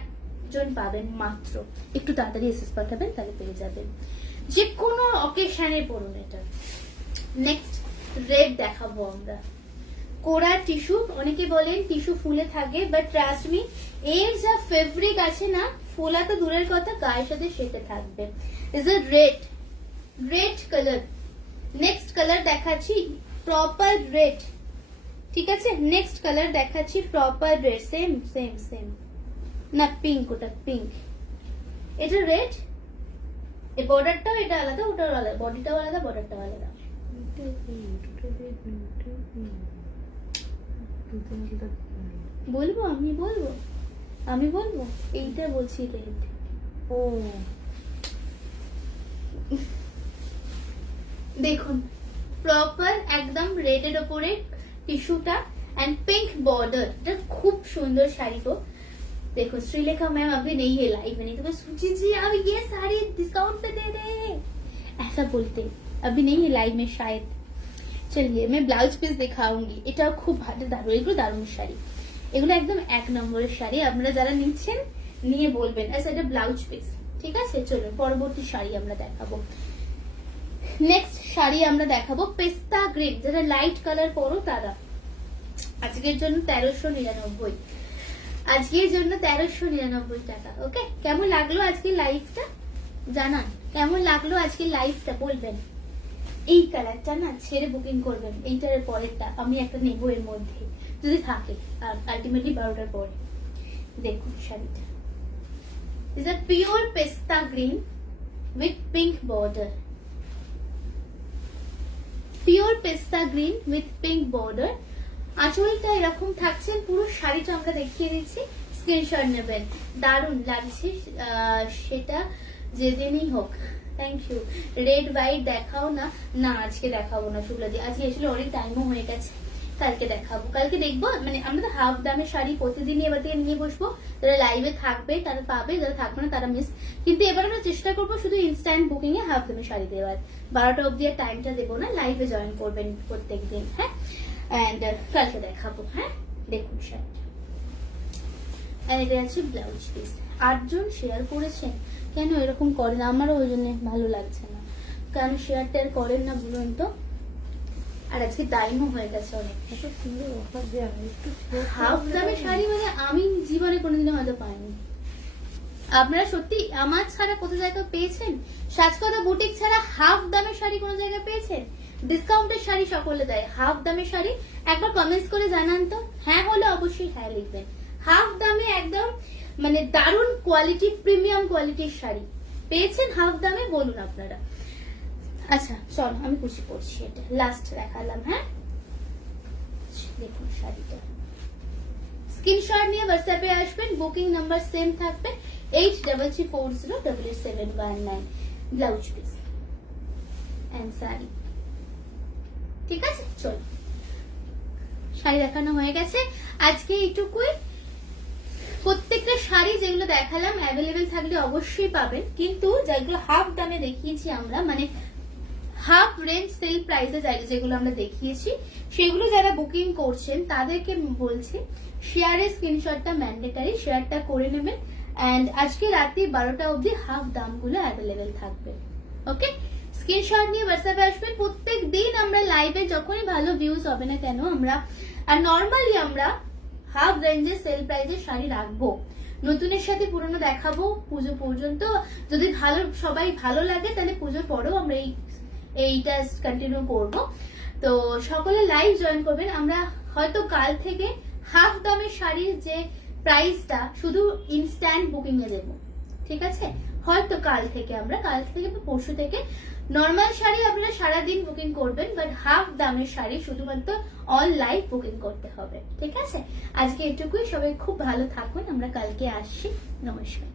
জন পাবেন মাত্র, একটু তাড়াতাড়ি এসএস পাঠাবেন তাহলে পেয়ে যাবেন। যে কোনো অকেশনে পড়ুন এটা। নেক্সট রেড দেখাবো আমরা, কোরা টিস্যু। অনেকে বলেন টিস্যু ফুলে থাকে, বাট ট্রাস্ট মি এর যা ফেব্রিক আছে না, ফোলা তো দূরের কথা গায়ের সাথে সেটে থাকবে। Is a red colour. Next colour দেখাচ্ছি প্রপার রেড, ঠিক আছে। নেক্সট কালার দেখাচ্ছি proper red, same same same না পিঙ্ক, ওটা পিঙ্ক, এটা রেড। এই বর্ডারটাও এটা আলাদা, ওটাও আলাদা, বডিটাও আলাদা, বর্ডারটাও আলাদা। বলবো আমি বলবো, আমি বলবো এইটা বলছি রেড। ও দেখুন প্রপার একদম রেডের ওপরে টিস্যুটা एंड पिंक बॉर्डर, এটা খুব সুন্দর শাড়ি গো। देखो श्रीलेखा मैम अभी नहीं है लाइव में, नहीं तो मैं सोची जी अब ये साड़ी डिस्काउंट पे दे दे, ऐसा बोलते। अभी नहीं है लाइव में शायद। चलिए मैं ब्लाउज পিস দেখাऊंगी। এটা খুব ভালো দারুণ, এগুলো দারুণ শাড়ি, এগুলো একদম এক নম্বরের শাড়ি। আপনারা যারা নিচ্ছেন নিয়ে বলবেন। আচ্ছা এটা ব্লাউজ পিস, ঠিক আছে। চলো পরবর্তী শাড়ি আমরা দেখাবো। নেক্সট শাড়ি আমরা দেখাবো পেস্তা গ্রিন, যারা লাইট কালার পরো তারা। আজকের জন্য 1399, আজকের জন্য 1399 টাকা। ওকে, কেমন লাগলো আজকে লাইভটা জানান, কেমন লাগলো আজকে লাইভটা বলবেন। এই কালারটা না ছেড়ে বুকিং করবেন, এইটার পরেরটা আমি একটা নেবো এর মধ্যে যদি থাকে, আর আলটিমেটলি 12টার পরে। দেখুন শাড়িটা, দিস আর পিওর পেস্তা green with pink border, pure পেস্তা গ্রিন উইথ পিঙ্ক বর্ডার। আঁচলটা এরকম থাকছে, পুরো শাড়িটা আমরা দেখিয়ে দিচ্ছি, স্ক্রিনশট নেবেন। দারুণ লাগছে সেটা যেদিনই হোক। Thank you. রেড হোয়াইট দেখাও না, না আজকে দেখাবো না শুক্লাদি, আজকে আসলে অনেক টাইমও হয়ে গেছে, কালকে দেখাবো। কালকে দেখবো, মানে আমরা তো হাফ দামের শাড়ি প্রতিদিনই এবার থেকে নিয়ে বসবো। যারা লাইভে থাকবে তারা পাবে, যারা থাকবে না তারা মিস। কিন্তু এবার আমরা চেষ্টা করবো শুধু ইনস্ট্যান্ট বুকিং এ হাফ দামের শাড়ি দেওয়ার। 12টা অব্দি আর টাইমটা দেবো না, লাইভে জয়েন করবেন প্রত্যেক দিন। হ্যাঁ, এন্ড কালকে দেখাবো। হ্যাঁ দেখুন শাড়িটা, আর এটা আছে ব্লাউজ পিস। 8 জন শেয়ার করেছেন, কেন এরকম করেন? আমারও ওই জন্য ভালো লাগছে না, কেন শেয়ার টেয়ার করেন না বলুন তো। আর আজকে টাইমও হয়ে গেছে অনেক। হাফ দামের শাড়ি মানে আমি জীবনে কোনোদিনও হয়তো পাইনি। আপনারা সত্যি আমার ছাড়া কোথা জায়গা পেয়েছেন? সাজকতা বুটিক ছাড়া হাফ দামের শাড়ি কোন জায়গায় পেয়েছেন? ডিসকাউন্টের শাড়ি সকলে দেয়, হাফ দামের শাড়ি একবার কমেন্টস করে জানান তো। হ্যাঁ হলে অবশ্যই হ্যাঁ লিখবেন। হাফ দামে একদম মানে দারুণ কোয়ালিটি, প্রিমিয়াম কোয়ালিটির শাড়ি পেয়েছেন হাফ দামে, বলুন আপনারা। আচ্ছা চল আমি কুচি করছি, এটা লাস্ট দেখালাম। হ্যাঁ দেখুন শাড়িটা, স্ক্রিনশট নিয়ে হোয়াটসঅ্যাপে আসবেন, বুকিং নাম্বার সেম থাকবে 8334088719। ব্লাউজ পিস এন্ড শাড়ি, ঠিক আছে। চল শাড়ি দেখানো হয়ে গেছে আজকে এইটুকুই। প্রত্যেকটা শাড়ি যেগুলো দেখালাম অ্যাভেলেবেল থাকলে অবশ্যই পাবেন, কিন্তু যেগুলো হাফ দামে দেখিয়েছি আমরা, মানে হাফ রেঞ্জ সেল প্রাইসে যেগুলো আমরা দেখিয়েছি, সেগুলো যারা বুকিং করছেন তাদেরকে বলছি শেয়ারের স্ক্রিনশটটা ম্যান্ডেটারি, শেয়ারটা করে নেবেন। এন্ড আজকে রাতে 12টা অবধি হাফ দামগুলো অ্যাভেলেবেল থাকবে। ওকে, স্ক্রিনশট নিয়ে হোয়াটসঅ্যাপে আসবেন। প্রত্যেক দিন আমরা লাইভে যখনই ভালো ভিউজ হবে না কেন আমরা, আর নর্মালি আমরা হাফ রেঞ্জের সেল প্রাইসের শাড়ি রাখবো, নতুনের সাথে পুরনো দেখাবো পুজো পর্যন্ত। যদি ভালো সবাই ভালো লাগে তাহলে পুজোর পরেও আমরা এইটা কন্টিনিউ করব। তো সকলে লাইভ জয়েন করবেন। আমরা হয়তো কাল থেকে হাফ দামের শাড়ির যে প্রাইসটা শুধু ইনস্ট্যান্ট বুকিং এ দেবো, ঠিক আছে। হয়তো কাল থেকে বা পরশু থেকে নর্মাল শাড়ি আপনারা সারাদিন বুকিং করবেন, বাট হাফ দামের শাড়ি শুধুমাত্র অল লাইভ বুকিং করতে হবে, ঠিক আছে। আজকে এটুকুই, সবাই খুব ভালো থাকুন, আমরা কালকে আসছি। নমস্কার।